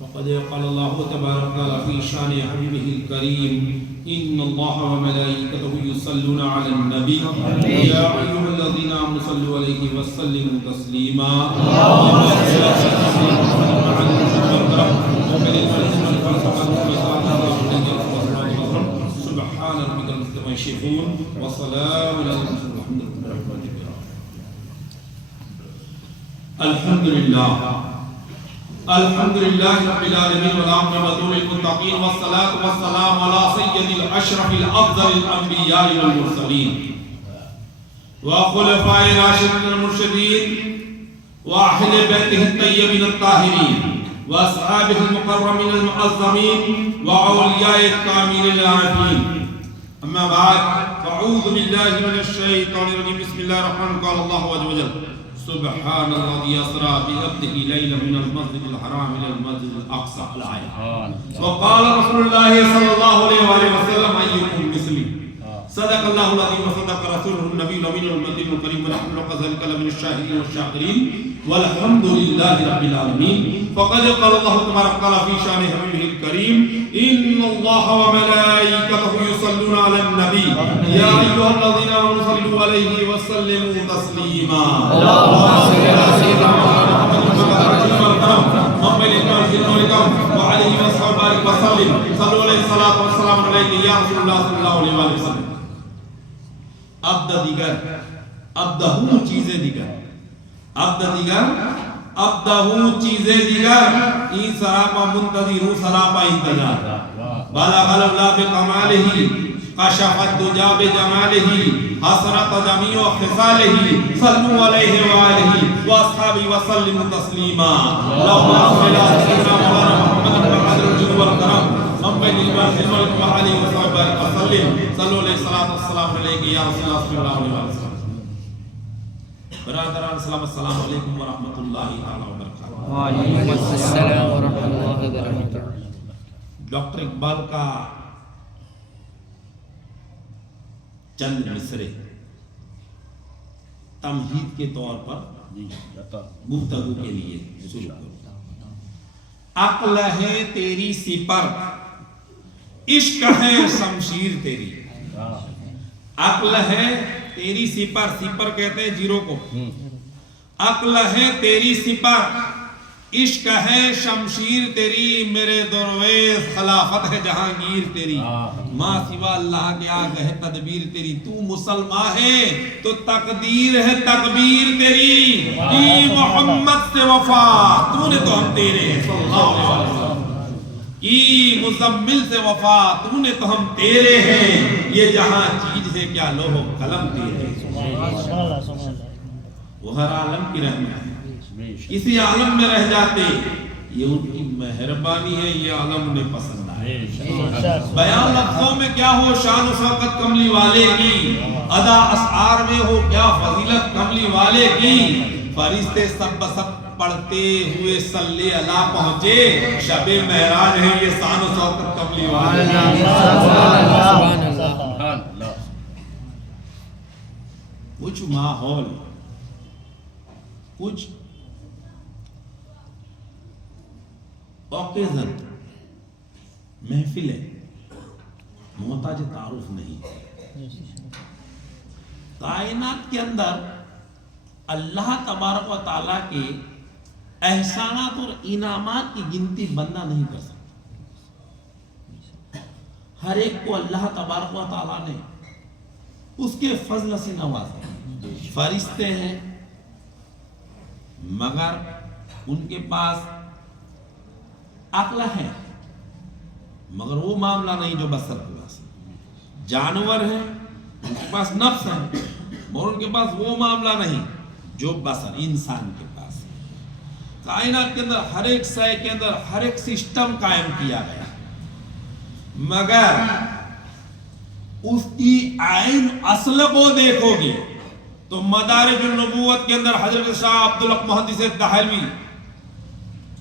وقد قال الله تبارك وتعالى في شان حبيبه الكريم إن الله وملائكته يصلون على النبي يا أيها الذين آمنوا صلوا عليه وسلموا تسليما سبحان ربك رب العزة عما يصفون وسلام على المرسلين الحمد لله الحمد لله رب العالمين والعاقبة للمتقين والصلاة والسلام على سيد الأشرف الأفضل الأنبياء والمرسلين وخلفاء الراشدين المرشدين وأهل بيته الطيبين الطاهرين وأصحابه المكرمين المعظمين وأولياء الكاملين العارفين أما بعد فأعوذ بالله من الشيطان الرجيم بسم الله الرحمن الرحيم قال الله عز وجل سبحان الذي أسرى بعبده ليلا من المسجد الحرام إلى المسجد الأقصى الآية وقال رسول الله صلى الله عليه وسلم أيكم مثلي صدق الله العظيم وصدق رسوله النبي الأمين المتين الكريم ونحن كذلك من الشاهدين والشاكرين والحمد لله رب العالمين فقد قال الله تبارك وتعالى في شان حبيبه الكريم إن الله وملائكته يصلون على النبي يا أيها الذين آمنوا صلوا عليه وسلموا تسليما اللهم صل على سيدنا محمد وعليه وصحبه وسلم صلوا عليه الصلاة والسلام عليك يا رسول الله صلى الله عليه وسلم عبد دیگر عبدہو چیزیں دیگر عبد دیگر عبدہو چیزیں دیگر این سراپا منتظر سراپا انتظار بلغ الاولا بکمالہ کشفت دجا بجمالہ حسرت جمیع خصالہ صلو علیہ وآلہ واصحابہ وسلم تسلیما اللہم صلی اللہ علیہ وسلم محمد وعلى الجود والکرم محمد الباقر وعلى وصحبه وسلم صلوا علیہ الصلاة والسلام علیکم یا رسول اللہ صلی اللہ علیہ وسلم برادران سلام السلام علیکم ورحمۃ اللہ تعالی وبرکاتہ وعلیکم السلام ورحمۃ اللہ وبرکاتہ ڈاکٹر اقبال کا چند مصرے تمہید کے طور پر گفتگو کے لیے شروع کروں عقل ہے تیری سپر عشق ہے شمشیر تیری عقل ہے تیری سپر سپر کہتے ہیں زیرو کو عقل ہے تیری سپر عشق ہے شمشیر تیری میرے درویش خلافت ہے جہانگیر تیری ماں سوا اللہ کے آگے ہے تدبیر تیری تو مسلمان ہے تو تقدیر ہے تکبیر تیری کی محمد سے وفا تو نے تو ہم تیرے ہیں صلی اللہ علیہ وسلم کی مزمل سے وفا تو نے تو ہم تیرے ہیں یہ جہاں چیز ہے کیا لوح و قلم تیرے وہ ہر عالم کی رحمت ہے کسی عالم میں رہ جاتے یہ ان کی مہربانی ہے یہ عالم انہیں پسند آئے بیان لفظوں میں کیا ہو شان و شوکت کملی والے کی ادا اسعار میں ہو کیا فضیلت کملی والے کی فرشتے سب بسب پڑھتے ہوئے صلی اللہ پہنچے شب معراج ہے یہ شان و شوکت کملی والے کچھ ماحول کچھ اوکیزن محفل ہے محتاج تعارف نہیں کائنات کے اندر اللہ تبارک و تعالیٰ کے احسانات اور انعامات کی گنتی بندہ نہیں کر سکتا ہر ایک کو اللہ تبارک و تعالیٰ نے اس کے فضل سے نوازا فرشتے ہیں مگر ان کے پاس عقل ہے مگر وہ معاملہ نہیں جو بشر کے پاس جانور ہیں ان کے پاس نفس ہے مگر ان کے پاس وہ معاملہ نہیں جو بشر انسان کے پاس کائنات کے اندر ہر ایک شے کے اندر ہر ایک سسٹم قائم کیا گیا مگر اس کی عین اصل کو دیکھو گے تو مدارج النبوت کے اندر حضرت شاہ عبدالحق محدث دہلوی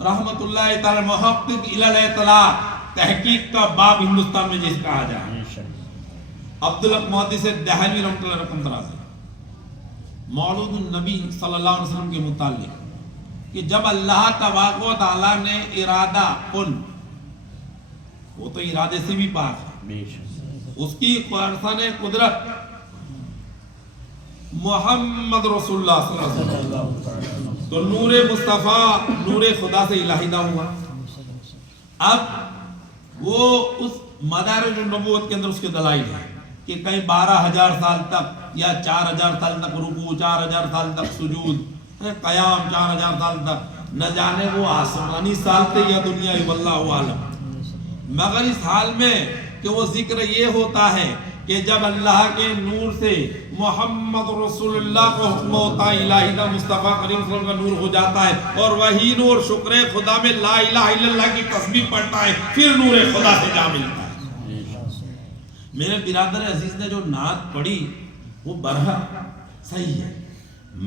رحمت اللہ تعالی محقق الی الاطلاق تحقیق کا باب ہندوستان میں جس کہا جائے. عبدالحق محدث دہلوی رحمۃ اللہ رقم تراز مولود النبی صلی اللہ علیہ وسلم کے متعلق کہ جب اللہ تبارک و تعالیٰ نے ارادہ کن، وہ تو ارادے سے بھی پاک ہے، اس کی قرصن قدرت محمد رسول اللہ صلی اللہ علیہ وسلم، تو نور مصطفیٰ نور خدا سے الہیدہ ہوا. اب وہ اس مدارج النبوت کے اندر اس کے دلائل ہیں کہ کئی 12,000 سال تک یا 4,000 سال تک رکوع، 4,000 سال تک سجود، قیام 4,000 سال تک، نہ جانے وہ آسمانی سال تھے یا دنیائی، واللہ عالم. مگر اس حال میں کہ وہ ذکر یہ ہوتا ہے کہ جب اللہ کے نور سے محمد رسول اللہ کو حکم ہوتا ہے، الہیدہ مصطفیٰ کریم صلی اللہ علیہ وسلم کا نور ہو جاتا ہے، اور وہی نور شکر خدا میں لا الہ الا اللہ کی تسبیح پڑھتا ہے، پھر نور خدا سے جا ملتا ہے. میرے برادر عزیز نے جو نعت پڑھی وہ برحق صحیح ہے،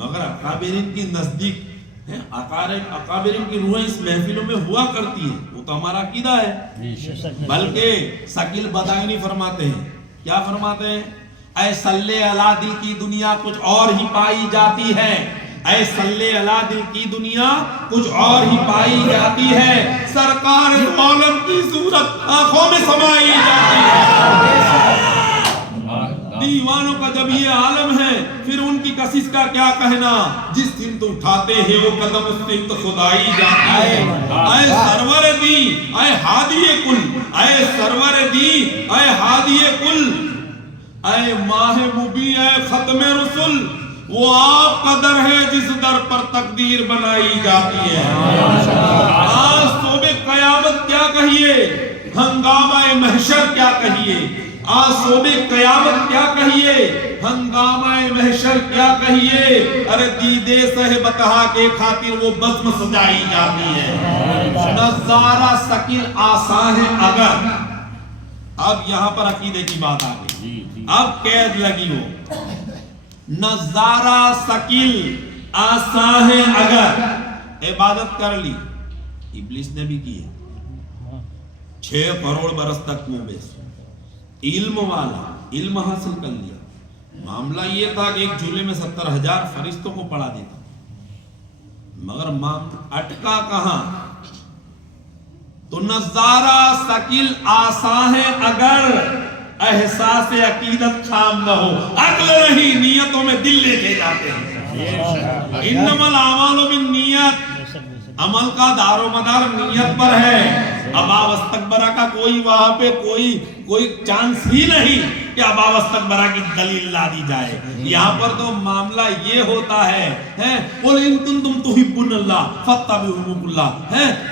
مگر اکابرین کی نزدیک ہے، اکابرین کی روحیں اس محفلوں میں ہوا کرتی ہے، وہ تو ہمارا عقیدہ ہے. بلکہ ثقیل بدائنی فرماتے ہیں، کیا فرماتے ہیں؟ اے صلی اللہ دل کی دنیا کچھ اور ہی پائی جاتی ہے، اے صلی اللہ دل کی دنیا کچھ اور ہی پائی جاتی ہے، سرکار عالم کی صورت آنکھوں میں سمائی جاتی ہے. دیوانوں کا جب یہ عالم ہے پھر ان کی کشش کا کیا کہنا، جس دن تو اٹھاتے ہیں وہ قدم اس دن تو خدائی جاتا ہے. اے سرور دی اے ہادی کل، اے سرور دی اے ہادی کل، اے ماہ مبین اے ختم رسول، وہ آپ کا در ہے جس در پر تقدیر بنائی جاتی ہے. آج صبح قیامت کیا کہیے، ہنگامہ محشر کیا کہیے، آج صبح قیامت کیا کہیے، ہنگامہ محشر کیا کہیے. ارے دیدے صاحبتہا کے خاطر وہ بزم سجائی جاتی ہے. نظارہ ثقیل آسان ہے اگر، اب یہاں پر عقیدے کی بات آ گئی، اب قید لگی ہو. نظارہ ثقیل آسان ہے اگر، عبادت کر لی، ابلیس نے بھی کی ہے، 6 کروڑ برس تک منہ بے علم والا، علم حاصل کر لیا. معاملہ یہ تھا کہ ایک جھولے میں 70,000 فرشتوں کو پڑھا دیتا، مگر اٹکا کہاں؟ تو نظارہ ثقیل آسان ہے اگر احساس عقیدت خام نہ ہو. عقل نہیں، نیتوں میں دل لے کے جاتے ہیں. انما الاعمال بالنیات، عمل کا دار و مدار نیت پر ہے. ابا واستکبرا کا کوئی وہاں پہ کوئی چانس ہی نہیں کہ ابا واستکبرا کی دلیل لا دی جائے. یہاں پر تو معاملہ یہ ہوتا ہے قل ان کنتم تحبون اللہ فاتبعونی اللہ،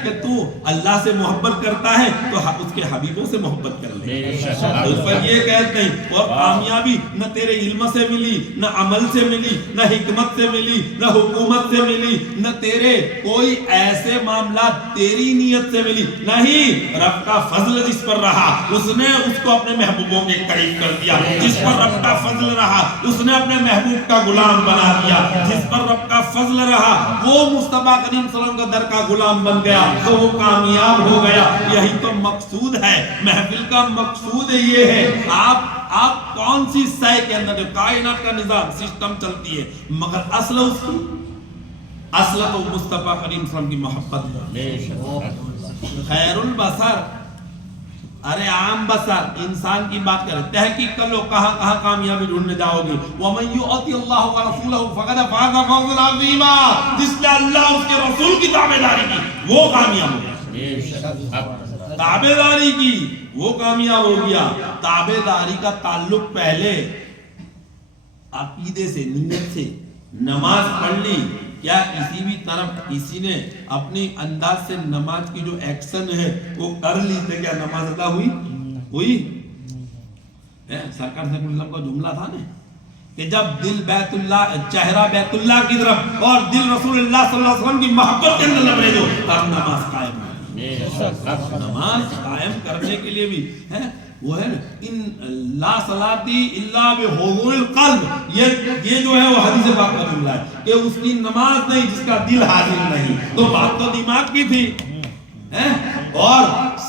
کہ تو اللہ سے محبت کرتا ہے تو اس کے حبیبوں سے محبت کر لے. اس پر یہ کہتے ہیں، اور کامیابی نہ تیرے علم سے ملی، نہ عمل سے ملی، نہ حکمت سے ملی، نہ حکومت سے ملی، نہ تیرے کوئی ایسے معاملات تیری نیت سے ملی. نہیں، رب کا فضل جس پر رہا اس نے اس کو اپنے محبوبوں کے قریب کر دیا. جس پر رب کا فضل رہا اس نے اپنے محبوب کا غلام بنا دیا. جس پر رب کا فضل رہا وہ مصطفیٰ کریم صلی اللہ علیہ وسلم کا در کا غلام بن گیا تو وہ کامیاب ہو گیا. یہی تو مقصود ہے محفل کا، مقصود یہ ہے آپ کون سی سے کے اندر کائنات کا نظام سسٹم چلتی ہے، مگر اصل تو مصطفیٰ کریم صلی اللہ علیہ وسلم کی محبت. خیر البصر، ارے عام بصر انسان کی بات کریں، تحقیق کر لو کہاں کامیابی ڈھونڈنے جاؤ گے. وَمَن يُؤْتِ اللَّهَ وَرَسُولَهُ فَقَدْ فَازَ فَوْزًا عَظِيمًا. جس نے اللہ اور اس کے رسول کی تابعداری کی وہ کامیاب ہو گیا. تابعداری کی وہ کامیاب ہو گیا. تابعداری کا تعلق پہلے عقیدے سے، نیت سے. نماز پڑھ لی، کیا کسی بھی طرف کسی نے اپنی انداز سے نماز کی جو ایکشن ہے وہ کر لی تھے، کیا نماز ادا ہوئی؟ سرکار صلی اللہ علیہ وسلم کا جملہ تھا نا کہ جب دل بیت اللہ، چہرہ بیت اللہ کی طرف اور دل رسول اللہ صلی اللہ علیہ وسلم کی محبت کے اندر لبریز ہو تب نماز قائم ہو. نماز قائم کرنے کے لیے بھی ہے وہ ہے ان لا صلاتی الا بحضور القلب. یہ جو ہے وہ حدیث پاک کا جملہ ہے کہ اس کی نماز نہیں جس کا دل حاضر نہیں. تو بات تو دماغ کی تھی، اور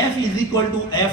F = F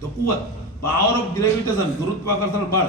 તો કુવત, પાવર ઓફ ગ્રેવિટેશન, ગુરુત્વાકર્ષણ બળ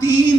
3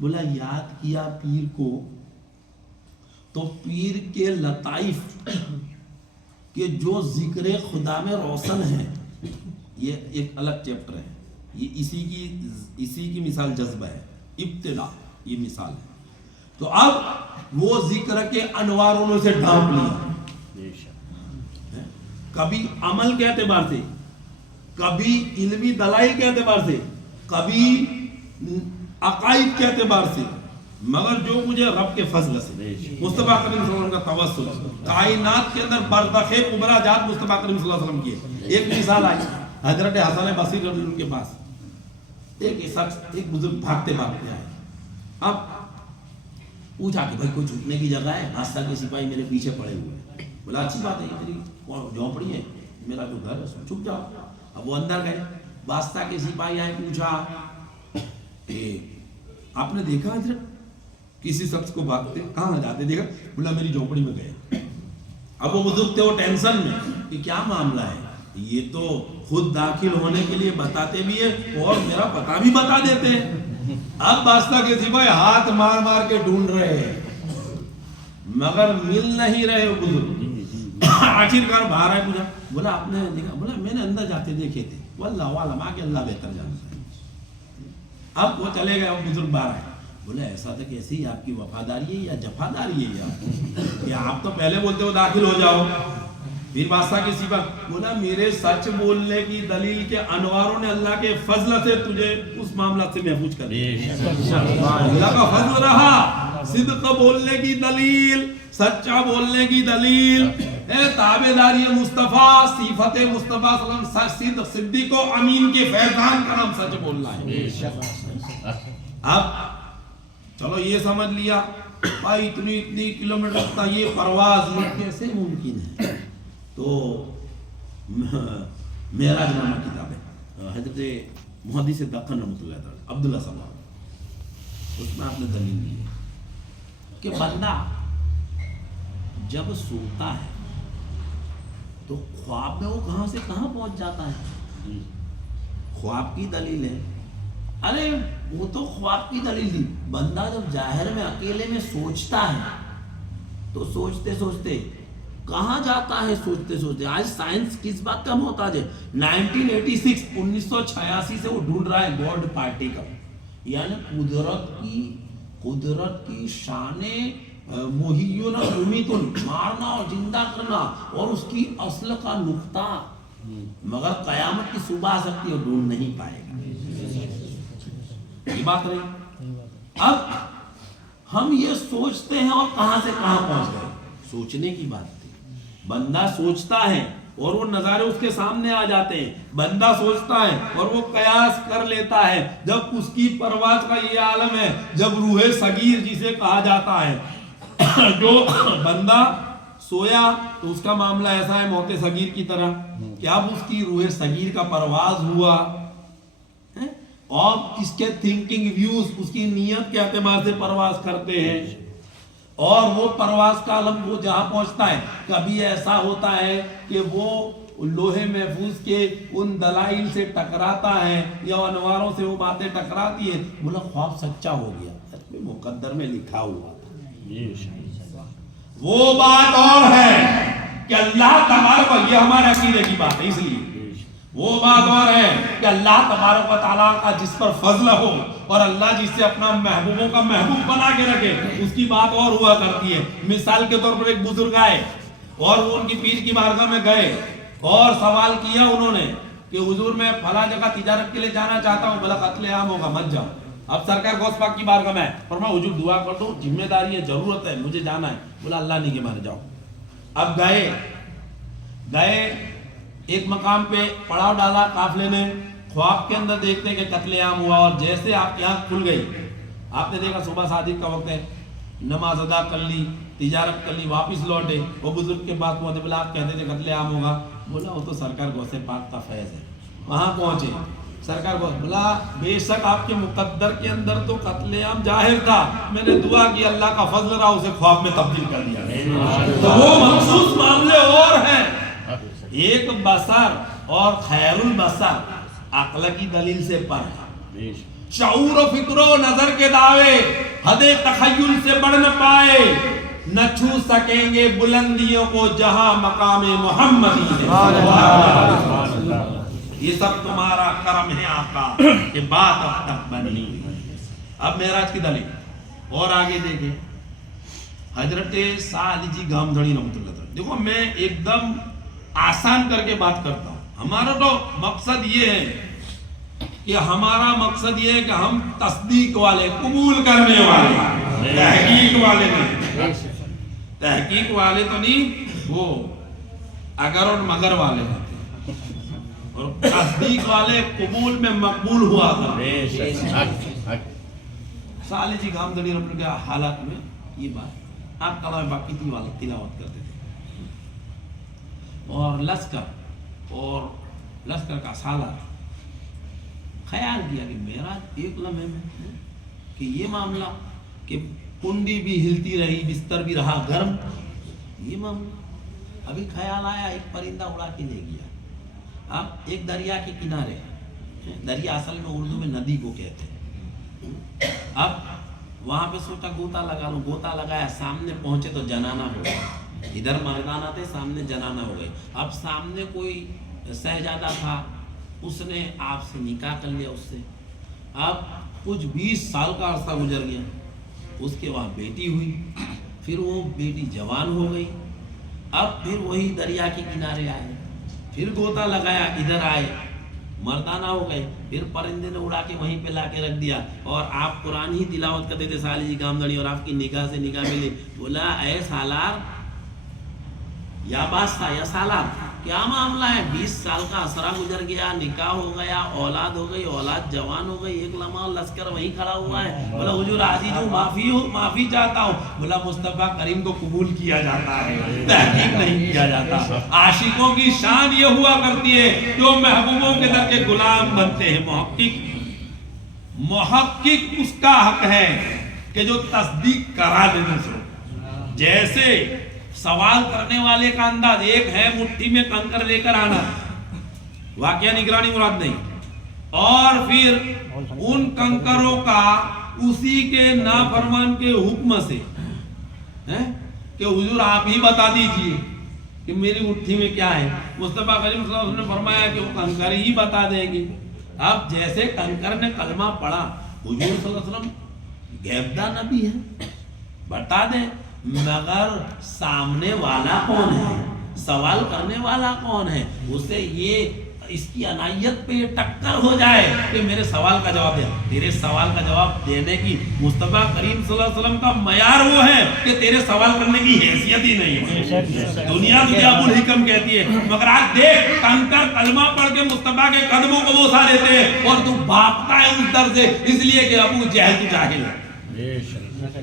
بولا یاد کیا پیر کو تو پیر کے لطائف کہ جو ذکر خدا میں روشن ہے، یہ ایک الگ چیپٹر ہے، یہ اسی کی مثال جذبہ ہے، ابتدا یہ مثال ہے. تو اب وہ ذکر کے انواروں نے سے ڈھانپ لیا، کبھی عمل کے اعتبار سے، کبھی علمی دلائل کے اعتبار سے، کبھی عقائد کے اعتبار سے، مگر جو مجھے رب کے فضل سے مصطفیٰ کریم صلی اللہ علیہ وسلم کا توسل، کائنات کے اندر برزخ کبریٰ جات مصطفیٰ کریم صلی اللہ علیہ وسلم کی ہے. ایک مثال آئی حضرت حسن بصری رضی اللہ عنہ کے پاس، ایک شخص ایک بزرگ بھاگتے بھاگتے آئے. اب پوچھا کہ بھائی کوئی چھپنے کی جگہ ہے؟ بادشاہ کے سپاہی میرے پیچھے پڑے ہوئے ہیں. بولا اچھی بات ہے، یہ میری جھونپڑی ہے، میرا جو گھر ہے اس میں چھپ جاؤ. اب وہ اندر گئے، بادشاہ کے سپاہی آئے، پوچھا کہ آپ نے دیکھا حضرت کسی شخص کو بھاگتے؟ کہاں جاتے دیکھا؟ بولا میری جھونپڑی میں گئے. اب وہ بزرگ تھے، وہ ٹینشن میں کہ کیا معاملہ ہے، یہ تو خود داخل ہونے کے لیے بتاتے بھی ہے اور میرا پتہ بھی بتا دیتے ہیں. اب بادشاہ کے سپاہی ہاتھ مار مار کے ڈھونڈ رہے ہیں مگر مل نہیں رہے. وہ بزرگ آخرکار باہر آئے، پوچھا بولا آپ نے دیکھا؟ بولا میں نے اندر جاتے دیکھے تھے، واللہ عالم، آگے اللہ بہتر جانتا ہے. اب وہ چلے گئے، وہ بزرگ باہر آئے. بولا ایسا تھا کہ ایسی آپ کی وفاداری ہے یا جفاداری ہے کہ آپ تو پہلے بولتے ہو داخل ہو جاؤ. پھر بادشاہ کی صفت، بولا میرے سچ بولنے کی دلیل کے انواروں نے اللہ کے فضل سے تجھے اس معاملہ سے محفوظ کر دیا. اللہ کا فضل رہا، صدق بولنے کی دلیل، سچا بولنے کی دلیل، تابعداری مصطفیٰ، صفت مصطفیٰ صلی اللہ علیہ وسلم، صدیق و امین کے فیضان کا نام سچ بولنا ہے. اب چلو یہ سمجھ لیا بھائی اتنی کلومیٹر کا یہ پرواز یہ کیسے ممکن ہے. تو معراج نامہ کتاب ہے حضرت محدث دکن رحمۃ اللہ تعالی عبداللہ صاحب، اس میں آپ نے دلیل دی ہے کہ بندہ جب سوتا ہے تو خواب میں وہ کہاں سے کہاں پہنچ جاتا ہے. خواب کی دلیل ہے، ارے وہ تو خواب کی دلیل دی. بندہ جب ظاہر میں اکیلے میں سوچتا ہے تو سوچتے سوچتے کہاں جاتا ہے، سوچتے سوچتے. آج سائنس کس بات کا محتاج ہے؟ 1986 سے وہ ڈھونڈ رہا ہے گاڈ پارٹیکل، یعنی قدرت کی شان محیون و ممیتن، مارنا اور زندہ کرنا، اور اس کی اصل کا نقطہ. مگر قیامت کی صبح آ سکتی ہے، ڈھونڈ نہیں پائے گا. یہ بات رہی. اب ہم یہ سوچتے ہیں اور کہاں سے کہاں پہنچ گئے. سوچنے کی بات تھی. بندہ سوچتا ہے اور وہ نظارے اس کے سامنے آ جاتے ہیں. بندہ سوچتا ہے اور وہ قیاس کر لیتا ہے. جب اس کی پرواز کا یہ عالم ہے، جب روح صغیر جسے کہا جاتا ہے، جو بندہ سویا تو اس کا معاملہ ایسا ہے موت صغیر کی طرح کہ اب اس کی روح صغیر کا پرواز ہوا، اور اس کے تھنکنگ ویوز اس کی نیت کے اعتبار سے پرواز کرتے ہیں. اور وہ پرواز کا عالم وہ جہاں پہنچتا ہے، کبھی ایسا ہوتا ہے کہ وہ لوہے محفوظ کے ان دلائل سے ٹکراتا ہے یا انواروں سے وہ باتیں ٹکراتی ہیں. بولا خواب سچا ہو گیا، مقدر میں لکھا ہوا تھا. وہ بات اور ہے کہ اللہ تبارک، یہ ہمارے عقیدے کی بات ہے، اس لیے وہ بات اور ہے کہ اللہ تبارک و تعالیٰ کا جس پر فضل ہو اور اللہ جس سے اپنا محبوبوں کا محبوب بنا کے رکھے، اس کی بات اور ہوا کرتی ہے. مثال کے طور پر ایک بزرگ آئے اور وہ ان کی پیر کی بارگاہ میں گئے اور سوال کیا انہوں نے کہ حضور میں فلاں جگہ تجارت کے لیے جانا چاہتا ہوں. بولا قتل عام ہوگا، مت جاؤ. اب سرکار غوث پاک کی بارگاہ میں فرمایا حضور دعا کر دو، ذمہ داری ہے، ضرورت ہے، مجھے جانا ہے. بولا اللہ نہیں کے مانے جاؤ. اب گئے ایک مقام پہ پڑاؤ ڈالا قافلے نے. خواب کے اندر دیکھتے کہ قتل عام ہوا، اور جیسے آپ کی آنکھ کھل گئی آپ نے دیکھا صبح صادق کا وقت ہے، نماز ادا کر لی، تجارت کر لی، واپس لوٹے. وہ بزرگ کے بعد پہنچے. بولا آپ کہتے تھے قتل عام ہوگا. بولا وہ تو سرکار غوث پاک کا فیض ہے. وہاں پہنچے سرکار کو بولا بے شک آپ کے مقدر کے اندر تو قتل عام ظاہر تھا، میں نے دعا کی اللہ کا فضل رہا، اسے خواب میں تبدیل کر دیا. تو وہ مخصوص معاملے اور ہیں. ایک بصر اور خیر البصر عقل کی دلیل سے پر ہے، شعور و فکر و نظر کے دعوے حد تخیل سے بڑھ نہ پائے، نہ چھو سکیں گے بلندیوں کو جہاں مقام محمدی ہے۔ یہ سب تمہارا کرم ہے آقا کہ بات اب تک بنی۔ اب معراج کی دلیل اور آگے دیکھیں، حضرت سعد جی گامدھڑی رحمۃ اللہ تعالی، دیکھو میں ایک دم آسان کر کے بات کرتا ہوں، ہمارا تو مقصد یہ ہے کہ ہمارا مقصد یہ ہے کہ ہم تصدیق والے، قبول کرنے والے، تحقیق والے نہیں، تحقیق والے تو نہیں، وہ اگر اور مگر والے ہوتے ہیں، اور تصدیق والے قبول میں مقبول ہوا کرتے ہیں۔ صالح جی گامدھڑی رحمۃ اللہ کے حالات میں یہ بات آپ کلام باقی تلاوت کرتے تھے، اور لشکر کا سالار خیال کیا کہ معراج ایک لمحے میں کہ یہ معاملہ کہ کنڈی بھی ہلتی رہی، بستر بھی رہا گرم، یہ معاملہ ابھی خیال آیا ایک پرندہ اڑا کے لے گیا۔ اب ایک دریا کے کنارے، دریا اصل میں اردو میں ندی کو کہتے ہیں، اب وہاں پہ سوچا گوتا لگا لوں، گوتا لگایا، سامنے پہنچے تو جنانہ ہو گیا، ادھر مردانہ تھے، سامنے جنانہ ہو گئے۔ اب سامنے کوئی شہزادہ تھا، اس نے آپ سے نکاح کر لیا اس سے، اب کچھ 20 سال کا عرصہ گزر گیا، اس کے وہاں بیٹی ہوئی، پھر وہ بیٹی جوان ہو گئی، اب پھر وہی دریا کے کنارے آئے، پھر گوتا لگایا، ادھر آئے، مردانہ ہو گئے، پھر پرندے نے اڑا کے وہیں پہ لا کے رکھ دیا، اور آپ قرآن ہی تلاوت کرتے تھے صالح جی گامدھڑی، اور آپ کی نکاح سے نکاح ملی، بولا اے سالار یا بادشاہ یا سالار کیا معاملہ ہے؟ 20 سال کا عصرہ گزر گیا، نکاح ہو گیا، اولاد ہو گئی، اولاد جوان ہو گئی، ایک لمحہ لشکر وہیں کھڑا ہوا ہے۔ بولا حضور عزیز ہوں، معافی چاہتا ہوں۔ بولا مصطفیٰ کریم کو قبول کیا جاتا ہے، تحقیق نہیں کیا جاتا۔ عاشقوں کی شان یہ ہوا کرتی ہے جو محبوبوں کے در کے غلام بنتے ہیں۔ محقق اس کا حق ہے کہ جو تصدیق کرا دے دوسروں، جیسے سوال کرنے والے کا انداز ایک ہے مٹھی میں کنکر لے کر آنا، واقعہ نگرانی مراد نہیں، اور پھر ان کنکروں کا اسی کے نافرمان کے حکم سے کہ حضور آپ ہی بتا دیجئے کہ میری مٹھی میں کیا ہے۔ مصطفیٰ کریم صلی اللہ علیہ وسلم نے فرمایا کہ وہ کنکر ہی بتا دیں گے۔ اب جیسے کنکر نے کلمہ پڑھا، حضور صلی اللہ علیہ وسلم غیبدہ نبی ہے، بتا دیں، مگر سامنے والا کون ہے، سوال کرنے والا کون ہے، اسے یہ اس کی عنایت پہ یہ ٹکر ہو جائے کہ میرے سوال کا جواب دے۔ تیرے سوال کا جواب دینے کی مصطفیٰ کریم صلی اللہ علیہ وسلم کا معیار وہ ہے کہ تیرے سوال کرنے کی حیثیت ہی نہیں ہے۔ دنیا تجھے ابو الحکم کہتی ہے، مگر آج دیکھ کنکر کلمہ پڑھ کے مصطفیٰ کے قدموں کو بوسا دیتے ہیں، اور تو بھاگتا ہے اس در سے اس لیے کہ ابو جہل تو جاہل ہے۔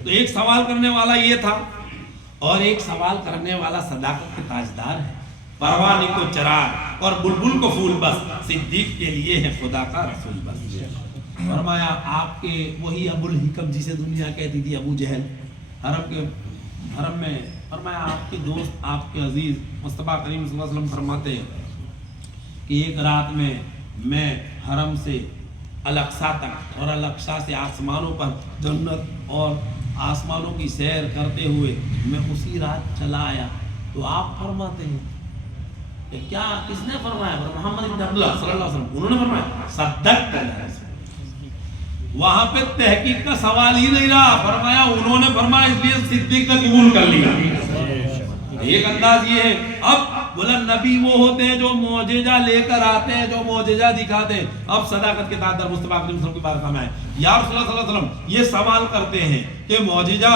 تو ایک سوال کرنے والا یہ تھا، اور ایک سوال کرنے والا صداقت کے تاجدار ہے، پروانہ کو چراغ اور بلبل کو پھول، بس صدیق کے لیے ہے خدا کا رسول بس۔ فرمایا آپ کے وہی ابو الحکم جسے دنیا کہتی تھی ابو جہل، حرم میں، فرمایا آپ کے دوست، آپ کے عزیز مصطفیٰ کریم صلی اللہ علیہ وسلم فرماتے ہیں کہ ایک رات میں حرم سے الاقصی تک اور الاقصی سے آسمانوں پر جنت اور آسمانوں کی سیر کرتے ہوئے میں اسی رات چلا آیا، تو آپ فرماتے ہیں کہ کیا، کس نے فرمایا؟ محمد بن عبداللہ صلی اللہ علیہ وسلم، انہوں نے فرمایا صدقت ہے۔ وہاں پہ تحقیق کا سوال ہی نہیں رہا، فرمایا انہوں نے فرمایا، اس لیے صدیق کا قبول کر لیا۔ ایک انداز یہ ہے۔ اب بولا نبی وہ ہوتے ہیں جو معجزہ لے کر آتے ہیں، جو معجزہ دکھاتے ہیں۔ اب صداقت کے تحت مصطفیٰ کریم صلی اللہ علیہ وسلم کی بارگاہ میں آئے، یا رسول اللہ صلی اللہ علیہ وسلم یہ سوال کرتے ہیں کہ معجزہ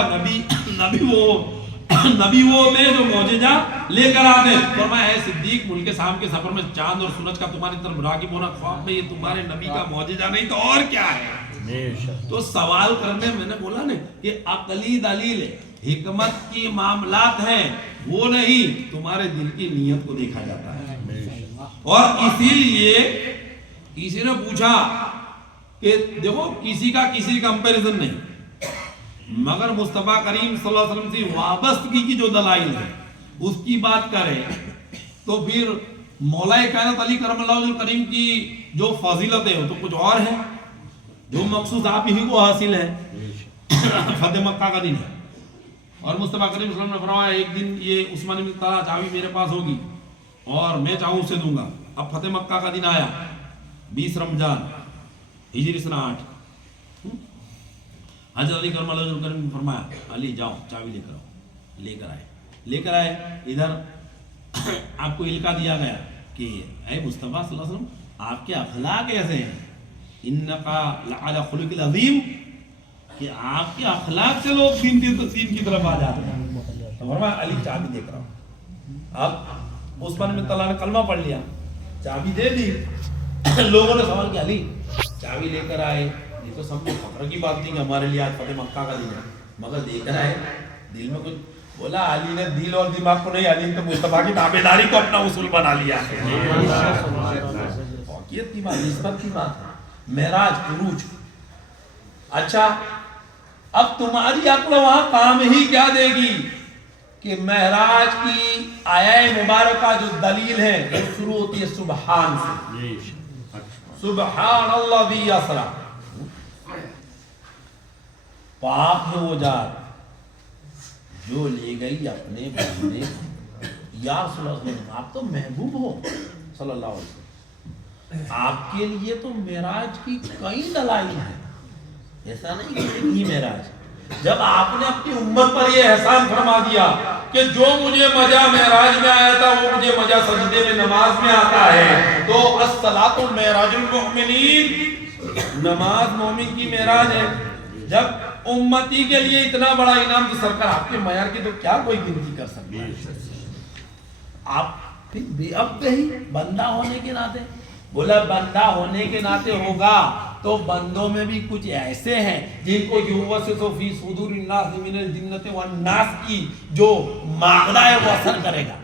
نبی وہ ہوتے ہیں جو معجزہ لے کر آتے ہیں۔ فرمایا ہے صدیق، ملک شام کے سفر میں چاند اور سورج کا تمہاری طرف راغب ہونا خواب میں یہ تمہارے نبی کا معجزہ نہیں تو اور کیا ہے؟ تو سوال کرنے میں نے بولا نا کہ عقلی دلیل ہے، حکمت کی معاملات ہیں، وہ نہیں، تمہارے دل کی نیت کو دیکھا جاتا ہے۔ اور اسی لیے کسی نے پوچھا کہ دیکھو کسی کا کسی کمپیریزن نہیں، مگر مصطفیٰ کریم صلی اللہ علیہ وسلم سے وابستگی کی جو دلائل ہے اس کی بات کریں تو پھر مولا کائنات علی کرم اللہ وجہ کریم کی جو فضیلت ہے وہ تو کچھ اور ہے۔ جو مخصوص آپ ہی کو حاصل ہے فتح مکہ کا دن ہے. اور مصطفیٰ کریم صلی اللہ علیہ وسلم نے فرمایا ایک دن یہ عثمان بن طلحہ چابی میرے پاس ہوگی اور میں چاہوں اسے دوں گا. اب فتح مکہ کا دن آیا 20 رمضان ہجری سنہ 8. حضرت علی کرم اللہ وجہہ نے فرمایا علی جاؤ چابی لے کر آؤ. لے کر آئے. ادھر آپ کو القا دیا گیا کہ اے مصطفیٰ صلی اللہ علیہ وسلم آپ کے اخلاق ایسے ہیں انقا لعلی خلق العظیم کہ آپ کے اخلاق سے لوگ دین کی طرف آ جاتے ہیں. تو فرمایا علی چابی دے کر آؤ. اب عثمان بن طلحہ نے کلمہ پڑھ لیا, چابی دے دی. لوگوں نے سوال کیا علی چابی لے کر آئے, یہ تو سب کو فخر کی بات تھی کہ ہمارے لیے آج فتح مکہ کا دن ہے, مگر لے کر آئے دل میں کچھ. بولا علی نے دل اور دماغ کو نہیں, علی نے تو مصطفیٰ کی تابعداری کو اپنا اصول بنا لیا. فوقیت کی بات, نسبت کی بات ہے. معراج عروج. اچھا اب تمہاری عقل وہاں کام ہی کیا دے گی کہ معراج کی آیہ مبارکہ جو دلیل ہے وہ شروع ہوتی ہے سبحان سے. سبحان اللہ بھی اسرا, پاک ہے وہ ذات جو لے گئی اپنے بندے. یا رسول اللہ صلی اللہ علیہ وسلم آپ تو محبوب ہو صلی اللہ علیہ وسلم, آپ کے لیے تو معراج کی کئی دلائل ہیں, ایسا نہیں کہ ایک ہی معراج. جب آپ نے اپنی امت پر یہ احسان فرما دیا کہ جو مجھے مزہ معراج میں آیا تھا وہ مجھے مزہ سجدے میں نماز میں آتا ہے, تو الصلاۃ معراج المؤمنین, نماز مومن کی معراج ہے. جب امتی کے لیے اتنا بڑا انعام تو سرکار آپ کے معیار کی تو کیا کوئی گنتی کر سکتا ہے. آپ پھر بے اب ہی بندہ ہونے کے ناطے, بولا بندہ ہونے کے ناطے ہوگا تو بندوں میں بھی کچھ ایسے ہیں جن کو یوسوس فی صدور الناس من الجنۃ والناس کی جو ماغدہ ہے وہ اثر کرے گا.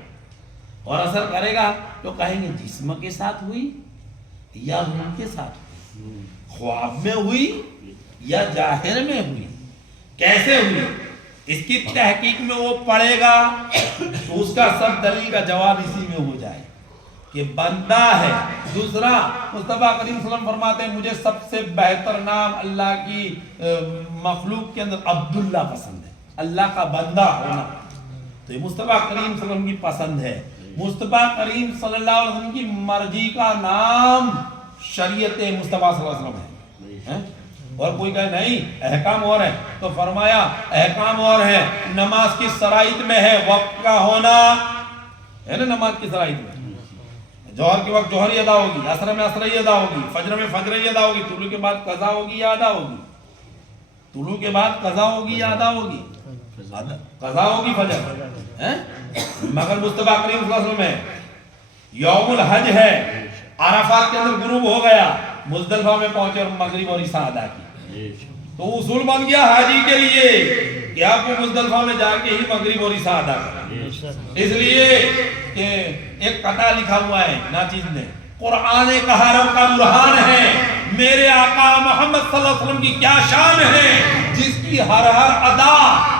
اور اثر کرے گا تو کہیں گے جسم کے ساتھ ہوئی یا روح کے ساتھ ہوئی, خواب میں ہوئی یا ظاہر میں ہوئی, کیسے ہوئی, اس کی تحقیق میں وہ پڑھے گا تو اس کا سب دلیل کا جواب اسی میں ہو جائے کہ بندہ ہے. دوسرا مصطفیٰ کریم صلی اللہ علیہ وسلم فرماتے ہیں مجھے سب سے بہتر نام اللہ کی مخلوق کے اندر عبداللہ پسند ہے, اللہ کا بندہ ہونا. تو یہ مصطفیٰ کریم صلی اللہ علیہ وسلم کی پسند ہے. مصطفیٰ کریم صلی اللہ علیہ وسلم کی مرضی کا نام شریعت مصطفیٰ صلی اللہ علیہ وسلم ہے. اور کوئی کہے نہیں احکام اور ہے, تو فرمایا احکام اور ہے, نماز کی شرائط میں ہے وقت کا ہونا ہے نا, نماز کی شرائط میں جوہر کے وقت جوہری ادا ہوگی, عصر میں عصری ادا ہوگی, فجر میں فجری ادا ہوگی, طلوع کے بعد قضا ہوگی یا ادا ہوگی, طلوع کے بعد قضا ہوگی یا ادا ہوگی, قضا ہوگی فجر. مگر مصطفیٰ کریم صلی اللہ علیہ وسلم ہے یوم الحج ہے, عرفات کے اندر غروب ہو گیا, مزدلفہ میں پہنچے اور مغرب اور عشاء ادا کی, تو اصول بن گیا حاجی کے لیے کہ آپ کو مزدلفہ میں جا کے ہی مغرب اور عشاء ادا کریں. اس لیے کہ ایک قطعہ لکھا ہوا ہے ناچیز نے, قرآن کا حرم کا برہان ہے, میرے آقا محمد صلی اللہ علیہ وسلم کی کیا شان ہے جس کی ہر ادا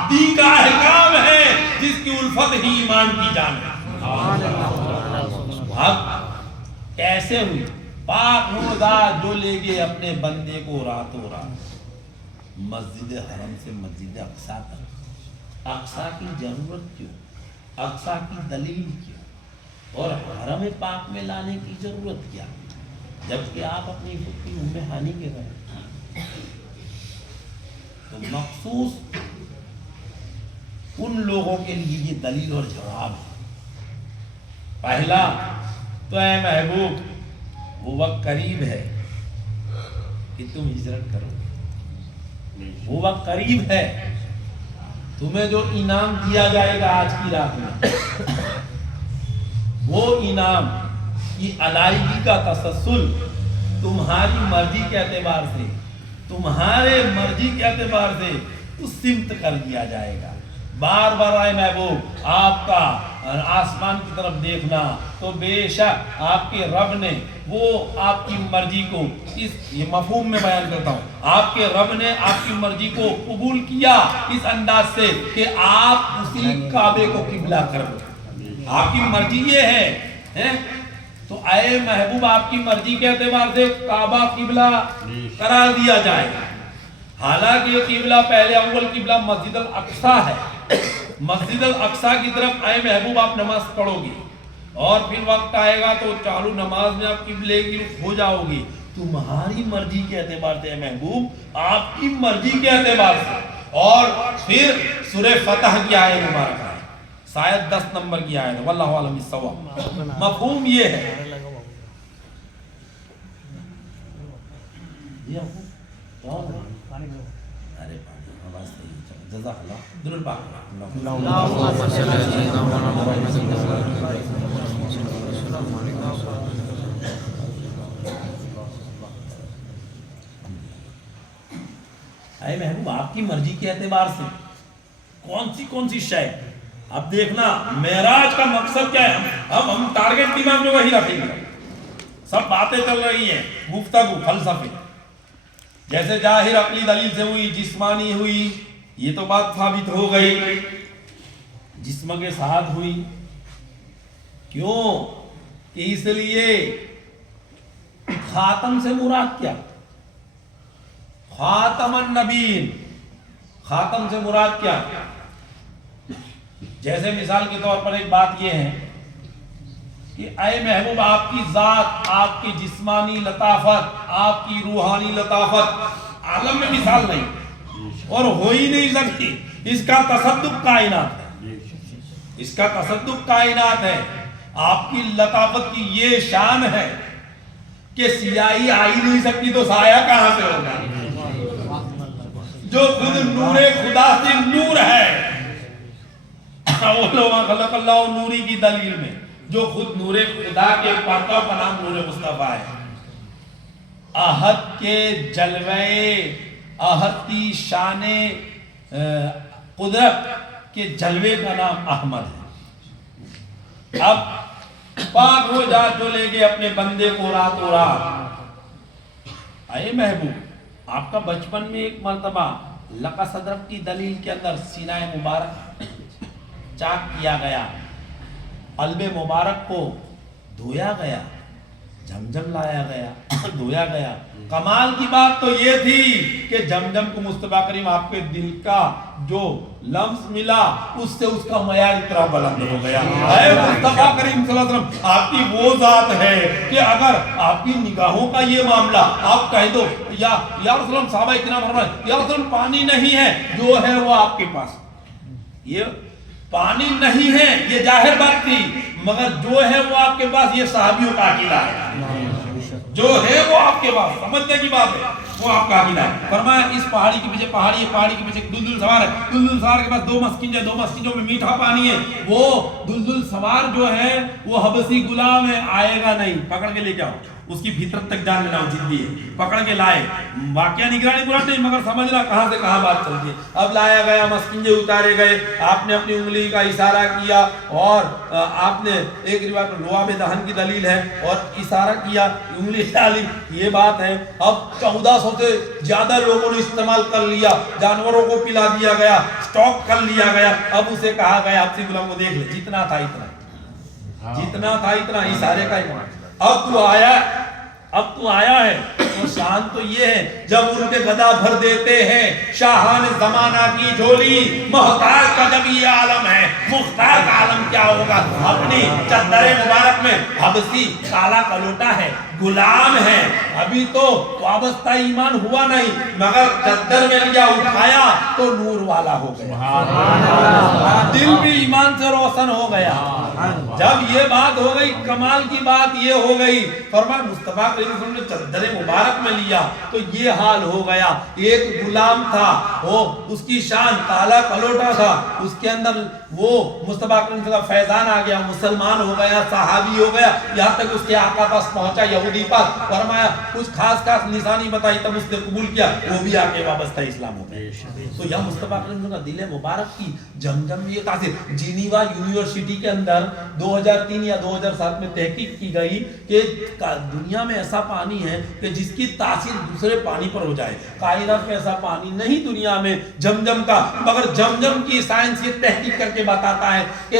دین کا احکام ہے, جس کی الفت ہی ایمان کی جان ہے. اب کیسے ہوئی پاک وہ ذات جو لے گئے اپنے بندے کو راتوں رات مسجد حرم سے مسجد اقصیٰ تک. اقصیٰ کی ضرورت کیوں, اقصیٰ کی دلیل کیوں, اور حرم پاک میں لانے کی ضرورت کیا, جبکہ آپ اپنی خود کی ام ہانی کے گئے. تو مخصوص ان لوگوں کے لیے یہ دلیل اور جواب ہے. پہلا تو اے محبوب وہ وقت قریب ہے کہ تم ہجرت کرو, وہ وقت قریب ہے. تمہیں جو انعام دیا جائے گا آج کی رات میں, وہ انعام کی ادائیگی کا تسلسل تمہاری مرضی کے اعتبار سے, تمہارے مرضی کے اعتبار سے اس سمت کر دیا جائے گا. بار بار آئے محبوب آپ کا آسمان کی طرف دیکھنا, تو بے شک آپ کے رب نے وہ آپ کی مرضی کو, اس یہ مفہوم میں بیان کرتا ہوں, آپ کے رب نے آپ کی مرضی کو قبول کیا اس انداز سے کہ آپ اسی کعبے کو قبلہ کر دو. آپ کی مرضی یہ ہے تو تو اے محبوب آپ کی مرضی کے اعتبار سے کعبہ قبلہ قرار دیا جائے، حالانکہ یہ قبلہ پہلے اول قبلہ مسجد الاقصی ہے، مسجد الاقصی کی طرف اے محبوب آپ نماز پڑھو گے اور پھر وقت آئے گا تو چالو نماز میں آپ قبلے کی رخ ہو جاؤ گے، تمہاری مرضی کے اعتبار سے اے محبوب، آپ کی مرضی کے اعتبار سے۔ اور پھر سورہ فتح کی آیت مبارکہ ہے، شاید 10 نمبر کی آیت ہے، واللہ اعلم بالصواب۔ مفہوم یہ ہے، ارے آواز صحیح ہے، جزاک اللہ، درود پاک اللهم صل على سيدنا محمد اے محبوب آپ کی مرضی کے اعتبار سے کون سی شے، اب دیکھنا معراج کا مقصد کیا ہے، ہم ٹارگٹ دماغ میں وہی رکھیں گے، سب باتیں چل رہی ہیں گفتگو فلسفے، جیسے ظاہر عقلی دلیل سے ہوئی، جسمانی ہوئی، یہ تو بات ثابت ہو گئی، جسم کے ساتھ ہوئی، کیوں کہ اس لیے خاتم سے مراد کیا، خاتم النبیین، خاتم سے مراد کیا، جیسے مثال کے طور پر ایک بات یہ ہے کہ اے محبوب آپ کی ذات، آپ کی جسمانی لطافت، آپ کی روحانی لطافت عالم میں مثال نہیں اور ہو ہی نہیں سکتی، اس کا تصدق کائنات ہے، اس کا تصدق کائنات ہے، آپ کی لطافت کی یہ شان ہے کہ سیاہی آ ہی نہیں سکتی تو سایہ کہاں سے ہوگا، جو خود نور خدا سے نور ہے، خلق اللہ نوری کی دلیل میں جو خود نور خدا کے پرتو کا نام نور مصطفیٰ ہے، احد کے جلوے، احد کی شان قدرت کے جلوے کا نام احمد ہے۔ اب پاک ہو جا جو لے گے اپنے بندے کو راتوں رات، اے محبوب آپ کا بچپن میں ایک مرتبہ لقا صدرک کی دلیل کے اندر سینہ مبارک چاک کیا گیا، قلب مبارک کو دھویا گیا، جمجم لایا گیا، دھویا گیا، کمال کی بات تو یہ تھی کہ جمجم کو مصطفیٰ کریم آپ کے دل کا جو لمس ملا اس سے اس کا معیار اتنا بلند ہو گیا، اے مصطفیٰ کریم صلی اللہ علیہ وسلم آپ کی وہ ذات ہے کہ اگر آپ کی نگاہوں کا یہ معاملہ آپ کہہ دو یا رسول اللہ، صحابہ کرام فرمائے یا رسول اللہ پانی نہیں ہے، جو ہے وہ آپ کے پاس، یہ پانی نہیں ہے یہ ظاہر بات تھی، مگر جو ہے وہ آپ کے پاس یہ صحابیوں کا عقیدہ ہے، جو ہے وہ آپ کے پاس، سمجھنے کی بات ہے، وہ آپ کا عقیدہ ہے۔ فرمایا اس پہاڑی کے پیچھے پہاڑی ہے، پہاڑی کے پیچھے دلدل سوار ہے، دلدل سوار کے پاس 2 مسکن ہے، 2 مسکنوں میں میٹھا پانی ہے، وہ دلدل سوار جو ہے وہ حبشی غلام ہے، آئے گا نہیں، پکڑ کے لے جاؤ، اس کی فطرت تک جان لینا جدی ہے، پکڑ کے لائے، واقعہ نگرانی قرآن نہیں مگر سمجھنا کہاں سے کہاں بات چلتی ہے۔ اب لایا گیا، مسکنجے اتارے گئے، آپ نے اپنی انگلی کا اشارہ کیا اور آپ نے ایک روایت میں لعاب دہن کی دلیل ہے اور اشارہ کیا، انگلی ڈالی، یہ بات ہے۔ اب 1400 سے زیادہ لوگوں نے استعمال کر لیا، جانوروں کو پلا دیا گیا، سٹاک کر لیا گیا، اب اسے کہا گیا حبشی غلام کو دیکھ لے، جتنا تھا اتنا، جتنا تھا اتنا، اشارے کا اتنا، اب تو آیا ہے، اور شان تو یہ ہے جب ان کے گدا بھر دیتے ہیں شاہان زمانہ کی جھولی، محتاج کا جب یہ عالم ہے، مختار کا عالم کیا ہوگا، اپنی چادر مبارک میں حبشی کالا کلوٹا ہے، غلام ہے، ابھی تو وابستہ ایمان ہوا نہیں، مگر چادر میں لیا اٹھایا تو نور والا ہو گیا، دل بھی ایمان سے روشن ہو گیا۔ جب یہ بات ہو گئی، کمال کی بات یہ ہو گئی، فرمایا مصطفیٰ کریم صلی اللہ علیہ وسلم نے چادر مبارک میں لیا تو یہ حال ہو گیا، ایک غلام تھا، وہ اس کی شان کالا کلوٹا تھا، اس کے اندر وہ مصطفیٰ کریم صلی اللہ علیہ وسلم کا فیضان آ گیا، مسلمان ہو گیا، صحابی ہو گیا، یہاں تک اس کے آقا پاس پہنچا یہودی پاس، فرمایا کچھ خاص نشانی بتائی تب اس نے قبول کیا، وہ بھی آگے وابستہ اسلام ہو گئے۔ تو یہ مصطفیٰ کریم صلی اللہ علیہ وسلم کا دل مبارک کی جمجم یہ تاثیر، جنیوا یونیورسٹی کے اندر 2003 یا 2007 میں تحقیق کی گئی کہ دنیا میں ایسا پانی ہے کہ جس کی تاثیر دوسرے پانی پر ہو جائے، کائنات میں ایسا پانی نہیں دنیا میں جمجم کا، مگر جمجم کی سائنس یہ تحقیق کر کے بتاتا ہے کہ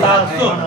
700,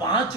5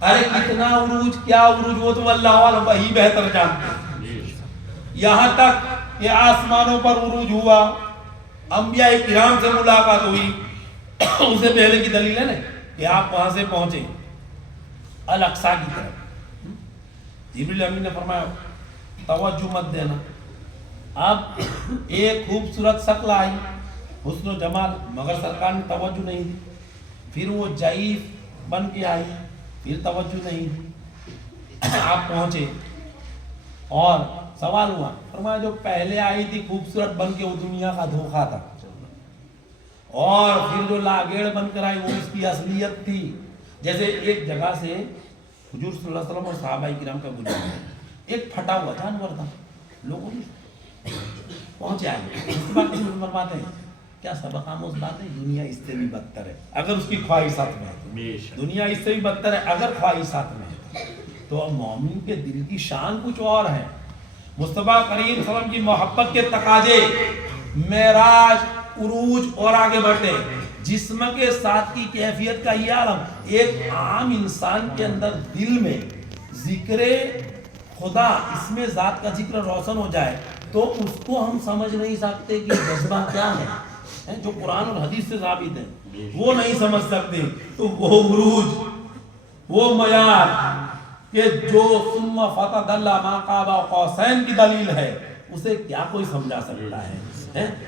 ارے کتنا عروج کیا عروج وہ تو اللہ والا وہی بہتر جانتے ہیں. یہاں تک کہ آسمانوں پر عروج ہوا, انبیاء کرام سے ملاقات ہوئی. اس سے پہلے کی دلیل ہے نا کہ آپ وہاں سے پہنچے الاقصی کی طرف. جبریل امین نے فرمایا توجہ مت دینا. اب ایک خوبصورت شکل آئی, حسن و جمال, مگر سرکار نے توجہ نہیں دی. پھر وہ ضعیف بن کے آئی, پھر توجہ نہیں دی. آپ پہنچے اور سوال ہوا, فرمایا جو پہلے آئی تھی خوبصورت بن کے وہ دنیا کا دھوکہ تھا, اور پھر جو لاگیڑ بن کر آئی وہ اس کی اصلیت تھی. جیسے ایک جگہ سے حضور صلی اللہ علیہ وسلم اور صحابہ کرام کا گزر ایک پھٹا ہوا جانور تھا, لوگوں نے پہنچے آئے اس بات کی فرماتے ہیں کیا سبق آموز بات ہے, دنیا اس سے بھی بدتر ہے اگر اس کی خواہشات میں ہے. دنیا اس سے بھی بدتر ہے اگر خواہشات میں ہے. تو مومن کے دل کی شان کچھ اور ہے. مصطفیٰ کریم صلی اللہ علیہ وسلم کی محبت کے تقاضے, معراج, عروج اور آگے بڑھتے. جسم کے ساتھ کی کیفیت کا یہ عالم, ایک عام انسان کے اندر دل میں ذکر خدا, اس میں ذات کا ذکر روشن ہو جائے تو اس کو ہم سمجھ نہیں سکتے کہ جذبہ کیا ہے, جو قرآن اور حدیث سے ثابت ہے وہ نہیں سمجھ سکتے. تو وہ عروج, وہ معیار کہ جو ثم فتدلی ما قاب قوسین کی دلیل ہے, اسے کیا کوئی سمجھا سکتا ہے.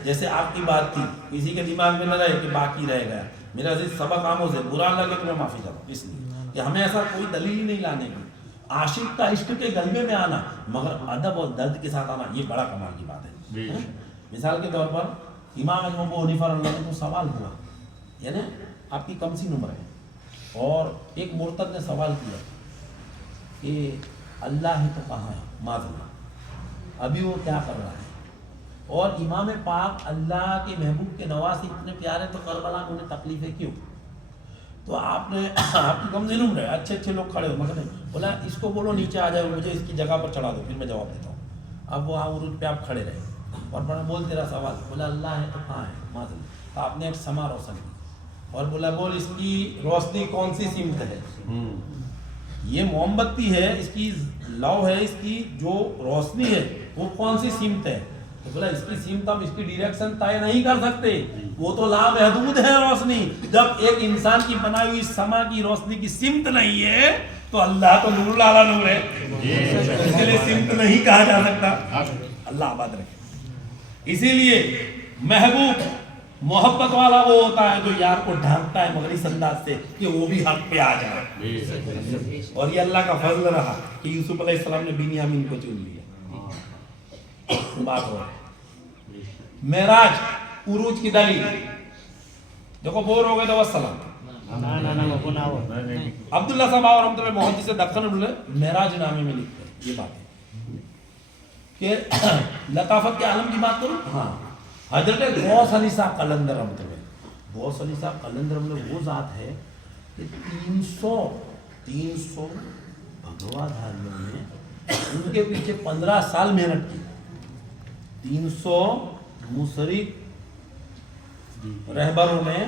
جیسے آپ کی بات تھی, کسی کے دماغ میں نہ رہے کہ باقی رہ گیا. میرا عزیز سبق آموز ہے, برا لگے تو میں معافی چاہتا ہوں, اس لیے کہ ہمیں ایسا کوئی دلیل نہیں لانے کی. عاشق کا عشق کے غلبے میں آنا مگر ادب اور درد کے ساتھ آنا, یہ بڑا کمال کی بات ہے. مثال کے طور پر امام ابو حنیفہ رحمۃ اللہ علیہ کو سوال ہوا, یعنی آپ کی کم سی عمر ہے, اور ایک مرتد نے سوال کیا کہ اللہ ہے تو کہاں ہے, معاذ اللہ, ابھی وہ کیا کر رہا ہے. اور امام پاک اللہ کے محبوب کے نواز اتنے پیارے, تو کربلا میں انہیں تکلیفیں کیوں. تو آپ نے, آپ کی کم عمر ہے, اچھے اچھے لوگ کھڑے ہو, مگر بولا اس کو بولو نیچے آ جائے, مجھے اس کی جگہ پر چڑھا دو, پھر میں جواب دیتا ہوں. اب وہ عروج پہ آپ کھڑے رہے اور بڑا بول تیرا سوال, بولا اللہ ہے تو کہاں ہے, معاذ اللہ. تو آپ نے ایک سما روشن کی اور بولا بول اس کی روشنی کون سی سمت ہے. یہ موم بتی ہے, اس کی لو ہے, اس کی جو روشنی ہے وہ کون سی سمت ہے. تو بولا اس کی سمت ہم اس کی ڈائریکشن طے نہیں کر سکتے, وہ تو لامحدود ہے روشنی. جب ایک انسان کی بنائی ہوئی سما کی روشنی کی سمت نہیں ہے تو اللہ تو نور لالا نور ہے, اس کے لیے سمت نہیں کہا جا سکتا. اللہ آباد رکھے. اسی لیے محبوب محبت والا وہ ہوتا ہے جو یار کو ڈھانکتا ہے مگر اس انداز سے کہ وہ بھی حق پہ آ جائے. اور یہ اللہ کا فضل رہا کہ یوسف علیہ السلام نے بنیامین کو چن لیا. بات ہو معراج عروج کی دلیل دیکھو, بور ہو گئے تو والسلام. عبداللہ صاحب اور رحمۃ اللہ محدث سے دکن معراج نامے میں لکھتے ہیں یہ بات ہے کہ لطافت کے عالم کی بات کروں. ہاں, حضرت غوث علی صاحب قلندر رحمۃ اللہ, غوث علی صاحب قلندر رحمۃ اللہ وہ ذات ہے کہ 300 بھگوا دھاریوں نے ان کے پیچھے 15 سال محنت کی. 300 مشرک رہبروں نے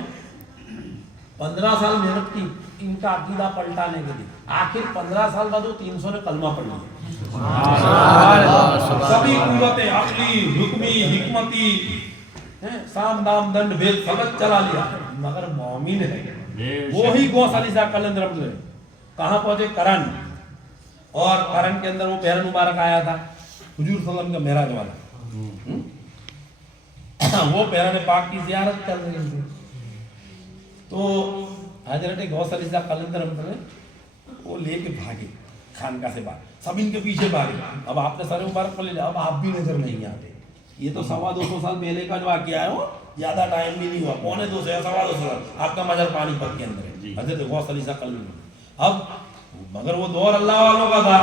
15 سال محنت کی ان کا عقیدہ پلٹانے کے لیے. آخر 15 سال بعد وہ 300 نے کلمہ پڑھ لیا. سبھی قوتیں عقلی, حکمی, حکمتی, سام دام دنڈ بھید سبق چلا لیا, مگر مومن ہے وہی غوث علی صاحب قلندر رحمۃ اللہ. کہاں پہنچے؟ کرن. اور کرن کے اندر وہ پہر مبارک آیا تھا حضور صلی اللہ علیہ وسلم کا معراج والا. وہ پیران پاک کی زیارت کر رہے تھے. تو حضرت غوث علی صاحب قلندر رحمۃ اللہ وہ لے کے بھاگے خانقاہ سے باہر, سب ان کے پیچھے بھاگے. اب آپ نے سر مبارک پر لے لیا, اب آپ بھی نظر نہیں آتے. یہ تو 250 سال پہلے کا جو واقعہ ہے, وہ زیادہ ٹائم بھی نہیں ہوا, 250 یا 250 سال آپ کا مجر پانی پت کے اندر ہے. حضرت غوث علی صاحب قلندر, اب مگر وہ دور اللہ والوں کا تھا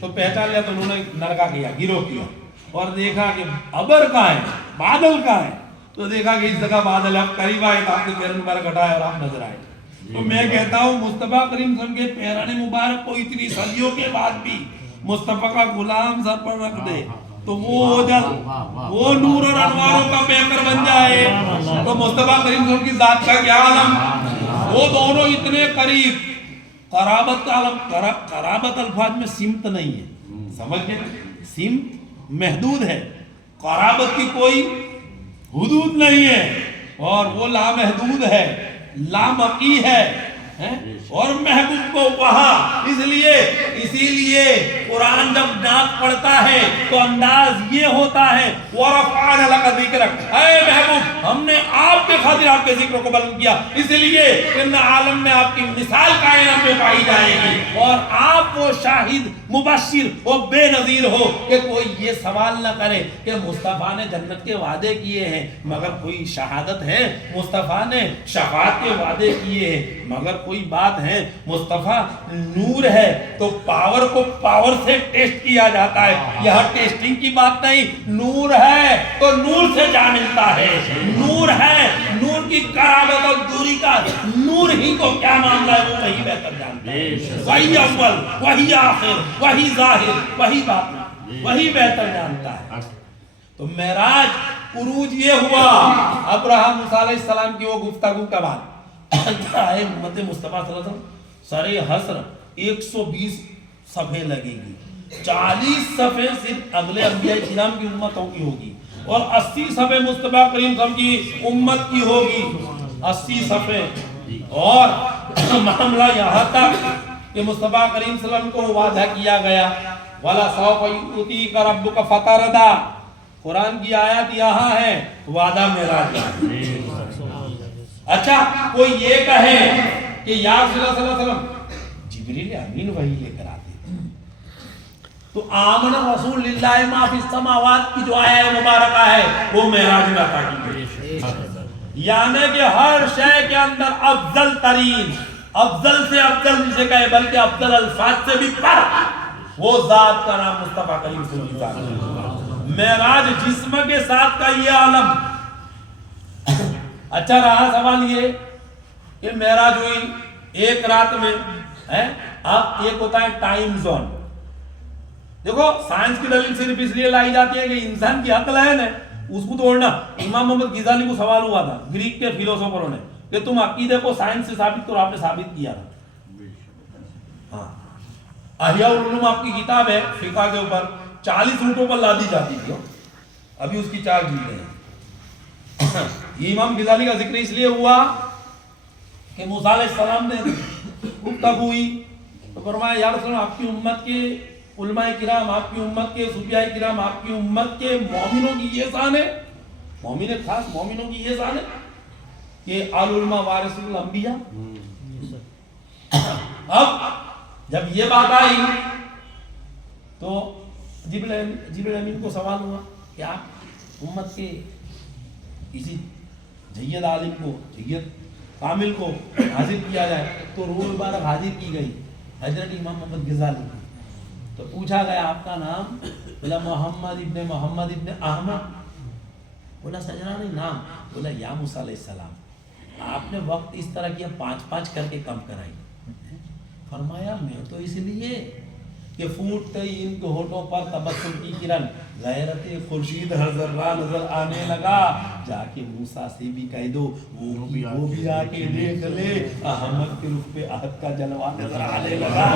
تو پہچان لیا, تو انہوں نے نرگا کیا, گروہ کیا, اور دیکھا کہ ابر کہاں ہے, بادل کہاں ہے. تو دیکھا کہ اس جگہ بادل ہے, اب قریب آئے تو آپ نے پیر مبارک ہٹایا اور آپ نظر آئے. تو میں کہتا ہوں مصطفیٰ کریم صلی اللہ علیہ وسلم کے پیرانے مبارک کو اتنی صدیوں کے بعد بھی مصطفیٰ کا غلام سر پر رکھ دے تو وہ وہ نور اور انواروں کا پیکر بن جائے. تو مصطفیٰ کریم صلی اللہ علیہ وسلم کی ذات کا کیا عالم, وہ دونوں اتنے قریب قرابت کا عالم، قرابت الفاظ میں سمت نہیں ہے، سمجھ گئے؟ سمت محدود ہے، قرابت کی کوئی حدود نہیں ہے، اور وہ لامحدود ہے، لامقی ہے، اور محبوب کو وہاں، اسی لیے قرآن جب نعت پڑھتا ہے تو انداز یہ ہوتا ہے وَرَفَعْنَا لَكَ ذِكْرَكَ، اے محبوب ہم نے آپ کے خاطر آپ کے ذکر کو بلند کیا، اس لیے ان عالم میں آپ کی مثال کائنات میں پائی جائے گی، اور آپ وہ شاہد مبشر وہ بے نظیر ہو کہ کوئی یہ سوال نہ کرے کہ مصطفیٰ نے جنت کے وعدے کیے ہیں مگر کوئی شہادت ہے، مصطفیٰ نے شفاعت کے وعدے کیے ہیں مگر کوئی بات ہے، مصطفیٰ نور ہے تو پاور کو پاور سے ٹیسٹ کیا جاتا ہے، یہاں ٹیسٹنگ کی بات نہیں، نور ہے تو نور سے جا ملتا ہے، نور ہے، نور کی قرابت اور دوری کا نور ہی کو کیا معاملہ ہے وہ وہی بہتر جانتا ہے، وہی اول وہی آخر وہی ظاہر وہی باطن وہی بہتر جانتا ہے۔ تو معراج عروج یہ ہوا، ابراہیم موسیٰ علیہ السلام کی وہ گفتگو کے بعد امت مصطفیٰ صلی اللہ علیہ وسلم سرے حسر 120 صفحے لگے گی، 40 صفحے صرف اگلے انبیاء کرام کی امتوں کی ہوگی، اور 80 صفحے مصطفیٰ کریم صلی اللہ علیہ وسلم کی امت کی ہوگی، 80 صفحے، اور معاملہ یہاں تک کہ مصطفیٰ کریم صلی اللہ علیہ وسلم کو وعدہ کیا گیا وَلَسَوْفَ يُؤْتِيكَ رَبُّكَ فَتَرْضَىٰ، قرآن کی آیت یہاں ہے، وعدہ معراج کا۔ اچھا کوئی یہ کہے کہ یا رسول اللہ صلی اللہ علیہ وسلم جبریل امین وحی لے کر آتے، تو آمن رسول اللہ ما فی السماوات کی جو آیہ مبارکہ ہے وہ معراج میں عطا کی گئی، یعنی کہ ہر شے کے اندر افضل ترین، افضل سے افضل جسے کہے بلکہ افضل الفاظ سے بھی پر، وہ ذات کا نام مصطفیٰ کریم صلی اللہ علیہ وسلم۔ معراج جسم کے ساتھ کا یہ عالم۔ اچھا رہا سوال یہ کہ معراج ہوئی ایک رات میں ہے، اب ایک ہوتا ہے ٹائم زون۔ دیکھو سائنس کی دلیل صرف اس لیے لائی جاتی ہے کہ انسان کی عقل ہے نا اس کو توڑنا۔ امام محمد غزالی کو سوال ہوا تھا گریک کے فلسفروں نے کہ تم عقیدے کو سائنس سے ثابت کرو، آپ نے ثابت کیا تھا۔ ہاں احیاء العلوم آپ کی کتاب ہے فقہ کے اوپر، 40 روٹوں پر لادی جاتی تھی، ابھی اس کی 4 جلدیں ہیں۔ یہ امام غزالی کا ذکر اس لیے ہوا کہ موسیٰ علیہ السلام نے گفتگو ہوئی تو فرمایا یا رسول اللہ آپ کی امت کے علماء کرام، آپ کی امت کے صوفیاء کرام، آپ کی امت کے مومنوں کی یہ شان ہے، مومن خاص مومنوں کی یہ شان ہے کہ العلماء وارث الانبیاء۔ اب جب یہ بات آئی تو جبریل امین کو سوال ہوا کہ آپ امت کے کسی جید عالم کو، جید کامل کو حاضر کیا جائے، تو روح مبارک حاضر کی گئی حضرت امام محمد غزالی کو۔ تو پوچھا گیا آپ کا نام، بولا محمد ابن احمد، بولا سجنا نہیں نام، بولا یا موسیٰ علیہ السلام آپ نے وقت اس طرح کیا 5 کر کے کم کرائی۔ فرمایا میں تو اس لیے کہ پھوٹتے ان کے ہونٹوں پر تبسم کی کرن، غیرت خورشید ہر ذرہ نظر آنے لگا، جا کے موسیٰ سے بھی کہہ دو وہ بھی آ کے دیکھ لے، احمد کے رخ پہ عہد کا جلوہ نظر آنے لگا۔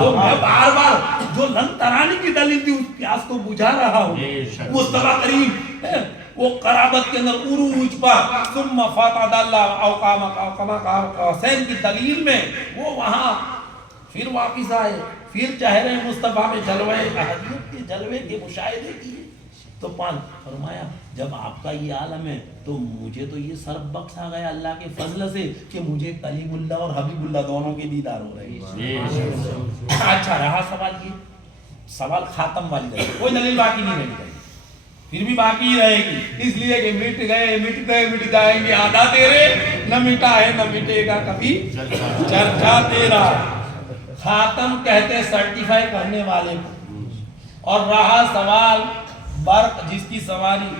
تو میں بار بار جو لن ترانی کی دلیل تھی اس پیاس کو بجھا رہا ہوں۔ مصطفیٰ کریم وہ قرابت کے اندر عروج پر ثم فاتح اللہ اوقام حسین کی دلیل میں وہ وہاں پھر واپس آئے، پھر چہرے مصطفیٰ میں جلوے احدیت کے جلوے کے مشاہدے کیے، تو فرمایا جب آپ کا یہ عالم ہے تو مجھے تو یہ سرب بخشا گیا اللہ کے فضل سے کہ مجھے کلیم اللہ اور حبیب اللہ دونوں کے دیدار ہو رہے ہیں۔ اچھا رہا سوال یہ، سوال خاتم والی دلیل، کوئی دلیل باقی نہیں رہی، پھر بھی باقی رہے گی، اس لیے کہ مٹ گئے مٹ جائیں گے آدھا تیرے، نہ مٹا ہے نہ مٹے گا کبھی چرچا تیرا۔ خاتم کہتے ہیں سرٹیفائی کرنے والے کو، اور رہا سوال برق جس کی سواری،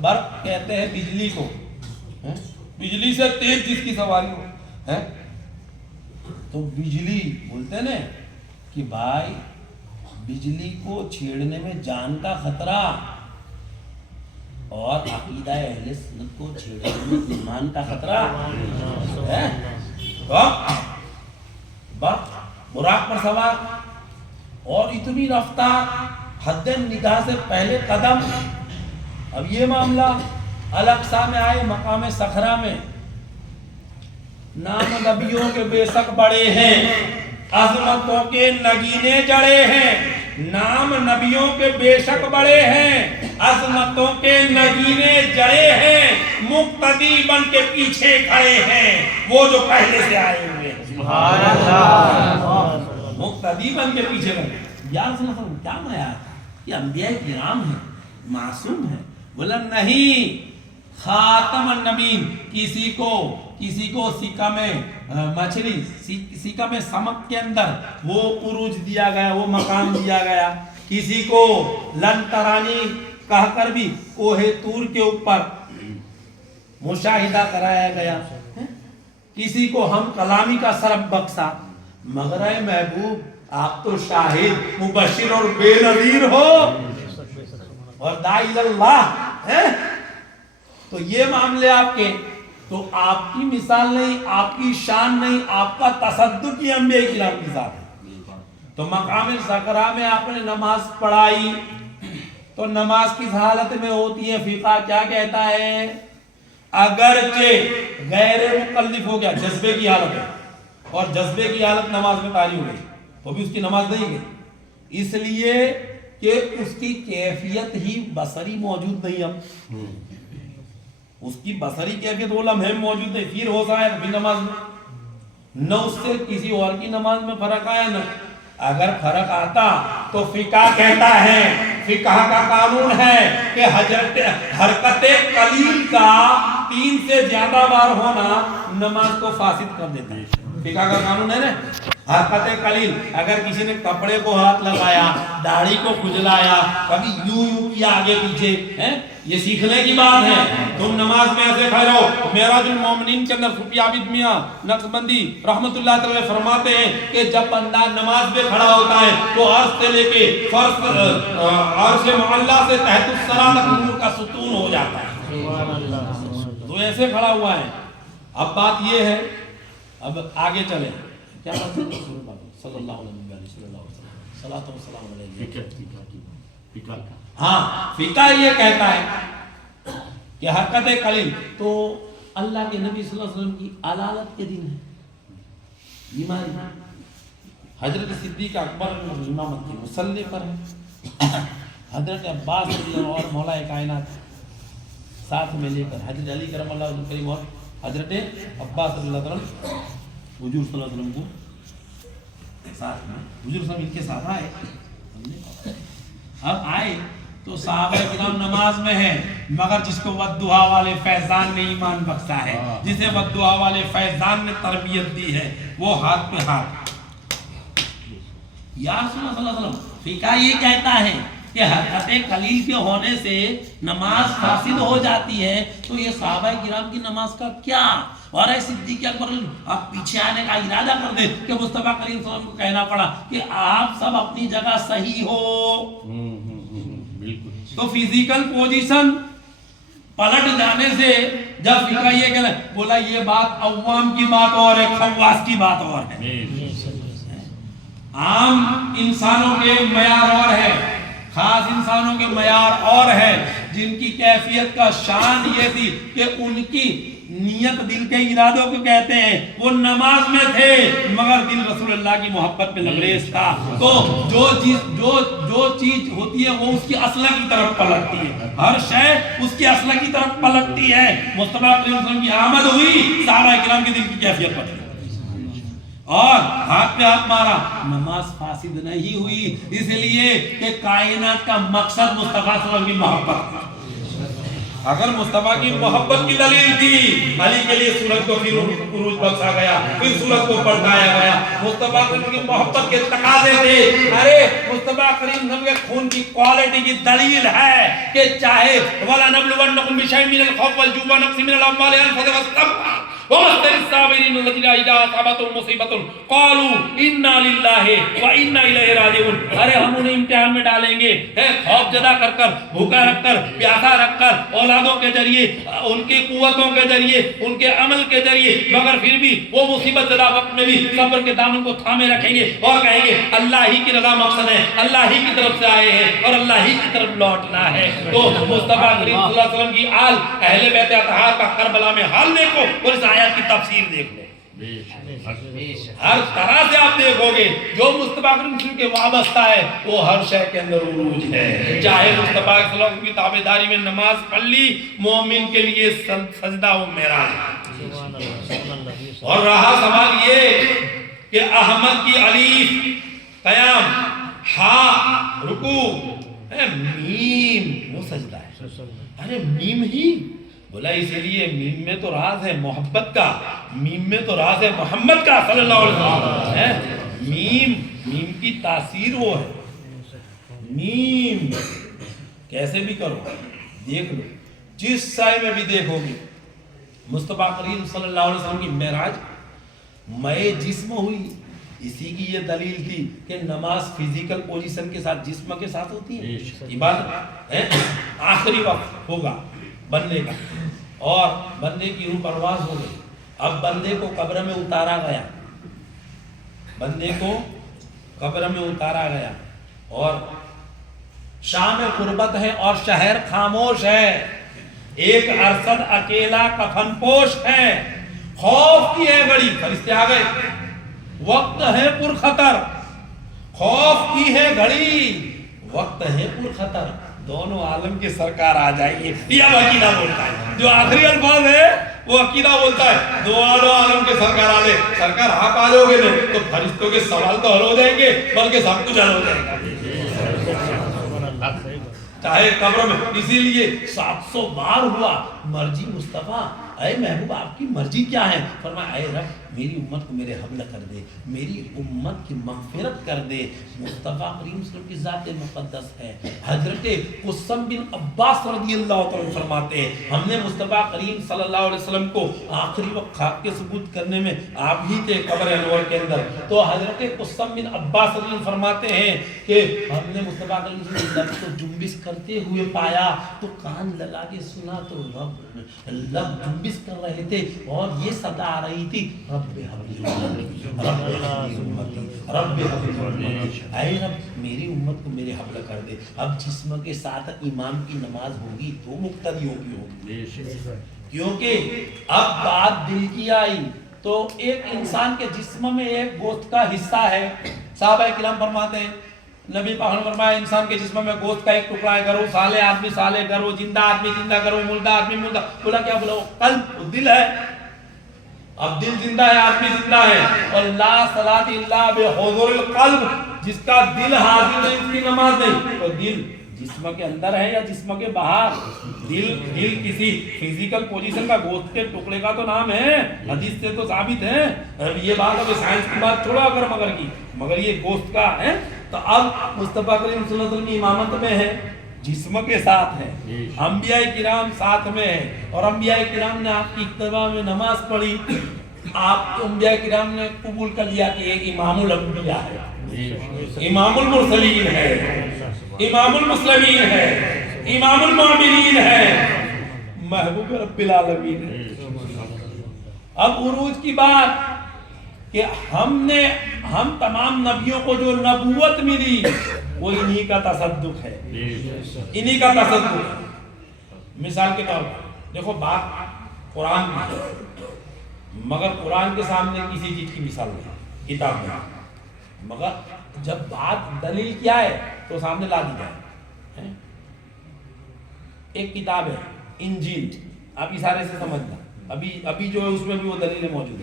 برق کہتے ہیں بجلی کو، بجلی سے تیز جس کی سواری ہو، تو بجلی بولتے نا کہ بھائی بجلی کو چھیڑنے میں جان کا خطرہ، اور عقیدہ اہل سنت کو چھیڑنے میں ایمان کا خطرہ ہے۔ براق پر سوار اور اتنی رفتار حد نگاہ سے پہلے قدم. اب یہ معاملہ الاقصی میں آئے مقام صخرہ میں. نام نبیوں کے بے شک بڑے ہیں, عظمتوں کے نگینے جڑے ہیں. نام نبیوں کے بے شک بڑے ہیں, عظمتوں کے نگینے جڑے ہیں. مقتدی بن کے پیچھے کھڑے ہیں وہ جو پہلے سے آئے ہوئے ہیں. سبحان اللہ. مقتدی بن کے پیچھے کھڑے. یا رسول اللہ کیا مایا, یہ انبیاء کرام ہیں, معصوم ہیں. بولا نہیں, خاتم النبیین. کسی کو سکہ میں مچھلی, سکہ میں سمک کے اندر وہ عروج دیا گیا, وہ مقام دیا گیا. کسی کو لن ترانی کہہ کر بھی کوہ طور کے اوپر مشاہدہ کرایا گیا. کسی کو ہم کلامی کا سرب بخشا. مگر اے محبوب آپ تو شاہد, مبشر اور بے نظیر ہو اور داعی اللہ ہے. تو یہ معاملے آپ کے, تو آپ کی مثال نہیں, آپ کی شان نہیں, آپ کا تصدق یہ انبیاء کرام کی ذات ہے. تو مقام صخرہ میں آپ نے نماز پڑھائی, تو نماز کس حالت میں ہوتی ہے؟ فقہ کیا کہتا ہے؟ اگرچہ غیر مکلف ہو گیا, جذبے کی حالت ہے, اور جذبے کی حالت نماز میں طاری ہو گئی, تو بھی اس کی نماز نہیں ہے. اس لیے کہ اس کی کیفیت ہی بصری موجود نہیں. اب اس کی بصری کیفیت وہ لمحے موجود نہیں, پھر ہو جائے بھی نماز میں نہ اس سے کسی اور کی نماز میں فرق آیا نہ. اگر فرق آتا تو فقہ کہتا ہے, فقہ کا قانون ہے کہ حرکت قلیل کا 3 سے زیادہ بار ہونا نماز کو فاسد کر دیتا ہے. فقہ کا قانون ہے نا, حرکت قلیل, اگر کسی نے کپڑے کو ہاتھ لگایا, داڑھی کو کھجلایا, کبھی یوں کیا آگے پیچھے, یہ سیکھنے کی بات ہے. تم نماز میں ایسے کھڑے ہو. معراج المومنین کے اندر صوفی عابد میاں نقشبندی رحمت اللہ تعالی فرماتے ہیں کہ جب بندہ نماز میں کھڑا ہوتا ہے تو عرش سے لے کے عرش معلی سے تحت الثری تک نور کا ستون ہو جاتا ہے. تو ایسے کھڑا ہوا ہے. اب بات یہ ہے, اب آگے چلیں. کیا بات ہے؟ صلی اللہ علیہ وسلم, صلاۃ و سلام علیہ. ہاں, فقہ یہ کہتا ہے کہ حرکت قلیل تو اللہ کے نبی صلی اللہ علیہ وسلم کی علالت کے دن ہے, بیماری. حضرت صدیق اکبر امامت کی مصلی پر ہے. حضرت عباس رضی اللہ اور مولا کائنات ساتھ میں لے کر حضرت علی کرم اللہ وجہ کریم اور حضرت عباس رضی اللہ عنہ حضور صلی اللہ علیہ وسلم کو ساتھ میں, حضور صلی اللہ علیہ وسلم ان کے ساتھ آئے. اب آئے تو صحابہ کرام نماز میں ہیں, مگر جس کو والدہا والے فیضان نے ایمان بخشا ہے, جسے والدہا والے فیضان نے تربیت دی ہے, وہ ہاتھ پہ ہاتھ. یا رسول اللہ صلی اللہ علیہ وسلم, فقہ یہ کہتا ہے کہ حرکت قلیل کے ہونے سے نماز فاسد ہو جاتی ہے, تو یہ صحابہ کرام کی نماز کا کیا؟ اور اے صدیق اکبر, آپ پیچھے آنے کا ارادہ کر دیں کہ مصطفیٰ کریم صلی اللہ علیہ وسلم کو کہنا پڑا کہ آپ سب اپنی جگہ صحیح ہو. تو فزیکل پوزیشن پلٹ جانے سے جب فقہ یہ کہنا, بولا یہ بات عوام کی بات اور ہے, خواص کی بات اور ہے. عام انسانوں کے معیار اور ہے, خاص انسانوں کے معیار اور ہے, جن کی کیفیت کا شان یہ تھی کہ ان کی نیت دل کے ارادوں کو کہتے ہیں, وہ نماز میں تھے مگر دل رسول اللہ کی محبت میں لبریز تھا. تو جو چیز ہوتی ہے وہ اس کی اصلہ کی طرف پلٹتی ہے, ہر شے اس کی اصلہ کی طرف پلٹتی ہے. مصطفیٰ صلی اللہ علیہ وسلم کی آمد ہوئی, صحابہ کرام کے دل کی کیفیت بدلی اور ہاتھ پہ ہاتھ مارا, نماز فاسد نہیں ہوئی. اس لیے کہ کائنات کا مقصد مصطفیٰ صلی اللہ علیہ وسلم کی محبت تھا. اگر مصطفیٰ کی محبت کی دلیل تھی, علی کے لیے سورج کو پھر عروج بخشا گیا, پھر سورج کو پلٹایا گیا. مصطفیٰ کی محبت کے تقاضے تھے. ارے مصطفیٰ کریم کے خون کی کوالٹی کی دلیل ہے کہ چاہے وَلَنَبْلُوَنَّكُمْ بِشَيْءٍ مِّنَ الْخَوْفِ وَالْجُوعِ وَنَقْصٍ مِّنَ الْأَمْوَالِ وَالْأَنفُسِ وَالثَّمَرَاتِ وَبَشِّرِ الصَّابِرِينَ الَّذِينَ إِذَا أَصَابَتْهُم مُّصِیبَۃٌ قَالُوا إِنَّا لِلَّهِ وَإِنَّا إِلَیہِ رَاجِعُونَ۔ ارے ہم انہیں امتحان میں ڈالیں گے، خوف زدہ کر کر، بھوکا رکھ کر، پیاسا رکھ کر، اولادوں کے ذریعے، ان کی قوتوں کے ذریعے، ان کے عمل کے ذریعے، مگر پھر بھی وہ مصیبت زدہ وقت میں بھی صبر کے دامن کو تھامے رکھیں گے اور کہیں گے اللہ ہی کی رضا مقصد ہے، اللہ ہی کی طرف سے آئے ہیں اور اللہ ہی کی طرف لوٹنا ہے۔ تو مصطفیٰ کریم صلی اللہ علیہ وسلم کی آل اہل بیت اطہار کا کربلا میں حال دیکھو اور اس آیات کی تفسیر دیکھ لو، ہر طرح سے آپ دیکھو گے جو مصطفیٰ کریم صلی اللہ علیہ وسلم کے وابستہ ہے وہ ہر شے کے اندر عروج ہے۔ چاہے مصطفیٰ صلی اللہ علیہ وسلم کی تابعداری میں نماز پڑھ لی، مومن کے لیے سجدہ و معراج۔ اور رہا سوال یہ کہ احمد کی الف قیام، ہا رکوع، میم وہ سجدہ ہے۔ ارے میم ہی بولا اسی لیے میم میں تو راز ہے محبت کا، میم میں تو راز ہے محمد کا صلی اللہ علیہ وسلم۔ میم کی تاثیر وہ ہے، میم کیسے بھی کرو دیکھ لو، جس سائے میں بھی دیکھو گے مصطفیٰ کریم صلی اللہ علیہ وسلم کی معراج مئے جسم ہوئی۔ اسی کی یہ دلیل تھی کہ نماز فزیکل پوزیشن کے ساتھ جسم کے ساتھ ہوتی ہے، عبادت ہے۔ آخری وقت ہوگا بندے کا اور بندے کی روح پرواز ہو گئی، اب بندے کو قبر میں اتارا گیا، بندے کو قبر میں اتارا گیا اور شام قربت ہے اور شہر خاموش ہے، ایک ارصد اکیلا کفن پوش ہے، خوف کی ہے گھڑی، فرشتے آ گئے، وقت ہے پر خطر، خوف کی ہے گھڑی، وقت ہے پر خطر، دونوں عالم کے سرکار آ جائیں گے۔ یہ اب عقیدہ بولتا ہے، جو آخری الفاظ ہے وہ عقیدہ بولتا ہے، دونوں عالم کے سرکار آ جائے، سرکار آپ آ جاؤ گے تو فرشتوں کے سوال تو حل ہو جائیں گے بلکہ سب کچھ حل ہو جائے گا، چاہے قبر میں۔ اسی لیے 700 بار ہوا مرضی مصطفیٰ، اے محبوب آپ کی مرضی کیا ہے؟ فرمایا اے رب میری امت کو میرے حوالہ کر دے، میری امت کی مغفرت کر دے۔ مصطفیٰ کریم صلی اللہ علیہ وسلم کی ذات مقدس ہے۔ حضرت قسم بن عباس رضی اللہ تعالیٰ فرماتے ہیں ہم نے مصطفیٰ کریم صلی اللہ علیہ وسلم کو آخری وقت خاک کے ثبوت کرنے میں آپ ہی تھے قبر انور کے اندر، تو حضرت قسم بن عباس رضی اللہ فرماتے ہیں کہ ہم نے مصطفیٰ کریم صلی اللہ علیہ وسلم کو جنبش کرتے ہوئے پایا تو کان لگا کے سنا تو لب جنبش کر رہے تھے اور یہ صدا آ رہی تھی رب حبلی رب حبلی، اے رب میری امت کو میرے حوالہ کر دے۔ اب جسم کے ساتھ امام کی نماز ہوگی تو مقتدیوں کی ہوگی، کیونکہ اب بات دل کی آئی تو ایک انسان کے جسم میں ایک گوشت کا حصہ ہے۔ صحابہ کرام فرماتے ہیں نبی پاک نے فرمایا انسان کے جسم میں گوشت کا ایک ٹکڑا ہے، کرو سالے آدمی سالے کرو، زندہ آدمی زندہ کرو، مردہ آدمی مردہ۔ بولا کیا؟ بولا قلب، دل ہے۔ اب دل زندہ ہے، آدمی زندہ ہے، اور لا صلاۃ الا بحضور القلب، جس کا دل حاضر ہے اس کی نماز نہیں۔ تو دل جسم کے اندر ہے یا جسم کے باہر؟ دل کسی فزیکل پوزیشن کا گوشت کے ٹکڑے کا تو نام ہے، حدیث سے تو ثابت ہے۔ یہ بات اب سائنس کی بات چھوڑا اگر مگر کی، مگر یہ گوشت کا ہے۔ تو اب مصطفیٰ کریم صلی اللہ علیہ وسلم کی امامت میں ہے، جسم کے ساتھ ہے، انبیاء کرام ساتھ میں ہے، اور انبیاء کرام نے آپ کی اتباع میں نماز پڑھی، آپ انبیاء کرام نے قبول کر لیا کہ ایک امام الانبیاء ہے، امام المرسلین ہے، امام المسلمین ہے، امام المؤمنین ہے، محبوب رب العالمین ہے۔ اب عروج کی بات کہ ہم تمام نبیوں کو جو نبوت ملی وہ انہی کا تصدق ہے، انہی کا تصدق ہے۔ مثال کے طور پر دیکھو بات قرآن کی ہے، مگر قرآن کے سامنے کسی چیز کی مثال نہیں، کتاب نہیں، مگر جب بات دلیل کیا ہے تو سامنے لا دی جائے۔ ایک کتاب ہے انجیل، آپ اشارے سے سمجھنا، ابھی جو ہے اس میں بھی وہ دلیلیں موجود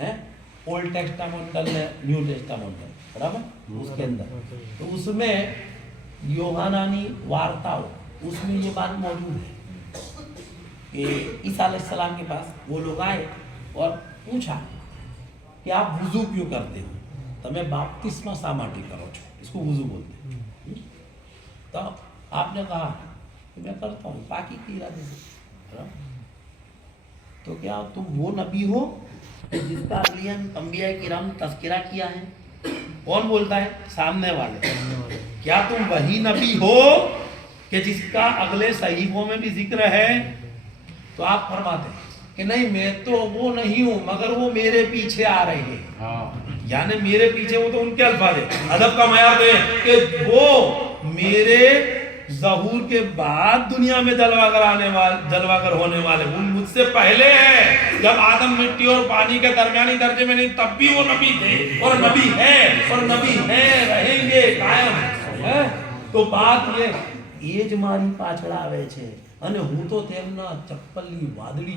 ہیں، اولڈ ٹیسٹامنٹل ہے، نیو ٹیسٹامنٹل، برابر اس کے اندر، تو اس میں یوحنانی وارتاؤ، اس میں یہ بات موجود ہے کہ عیسیٰ علیہ السلام کے پاس وہ لوگ آئے اور پوچھا کہ آپ وضو کیوں کرتے ہو؟ تو میں باپتسمہ سا ماٹی کرو، اس کو وضو بولتے ہیں۔ تو آپ نے کہا کہ میں کرتا ہوں پاکی کی ارادے سے۔ تو کیا تم وہ نبی ہو جس کا اگلی انبیاء کرام تذکرہ کیا ہے؟ کون بولتا ہے؟ سامنے والے. کیا تم وہی نبی ہو کہ جس کا اگلے صحیفوں میں بھی ذکر ہے؟ تو آپ فرماتے ہیں کہ نہیں میں تو وہ نہیں ہوں مگر وہ میرے پیچھے آ رہے ہیں. یعنی میرے پیچھے وہ تو ان کے الفاظ ہے. ادب کا معیار ہے کہ وہ میرے ظہور کے بعد دنیا میں جلوہ گر ہونے والے وہ مجھ سے پہلے ہیں. جب آدم مٹی اور پانی کے درمیانی درجے میں نہیں تب بھی وہ نبی تھے اور نبی ہے اور نبی ہے رہیں گے قائم ہے. تو بات یہ ایج ماری પાછળ આવે છે અને હું તો તેમના ચપ્પલની વાદળી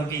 નથી.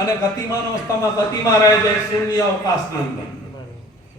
અને ગતિમાન અવસ્થામાં ગતિમાં રહે છે શૂન્ય અવકાશની અંદર.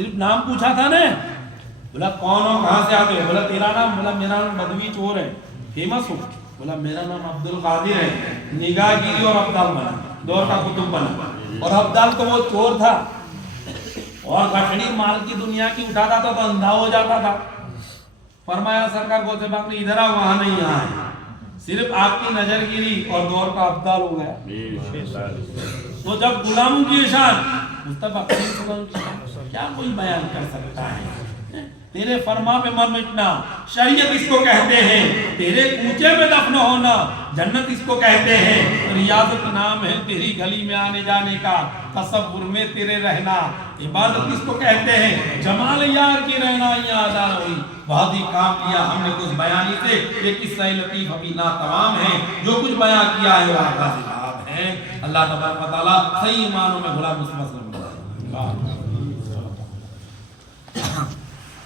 صرف نام پوچھا تھا نا، بولا کون ہو کہاں سے آتے ہو، بولا تیرا نام، بولا میرا نام بدوی چور ہے فیمس ہو، بولا میرا نام عبد القادر ہے، نگاہ گیری اور ابدال بنا، دور کا قطب بنا، اور ابدال تو وہ چور تھا اور گٹھڑی مال کی دنیا کی اٹھاتا تھا تو اندھا ہو جاتا تھا. فرمایا سرکار کو سے باق نے ادھر آ وہاں نہیں یہاں ہے، صرف آپ کی نظر گیری اور دور کا ابدال ہو گیا. تو جب غلاموں کی شان مصطفیٰ کریم صلی اللہ علیہ وسلم کیا کوئی بیان کر سکتا ہے، تیرے فرما پہ مر مٹنا شریعت اس کو کہتے ہیں، تیرے کوچے میں دفن ہونا جنت اس کو کہتے ہیں، ریاضت نام ہے تیری گلی میں آنے جانے کا، تصور میں تیرے رہنا عبادت اس کو کہتے ہیں، جمال یار کی رہنا یہاں آزاد ہوئی بہت ہی کام کیا ہم نے کچھ بیانی سے. یہ قصہ لطیف ابھی ناتمام ہے، جو کچھ بیان کیا ہے وہ آغاز ہے. اللہ تبارک و تعالیٰ صحیح معنوں میں غلام مصطفیٰ صلی اللہ علیہ وسلم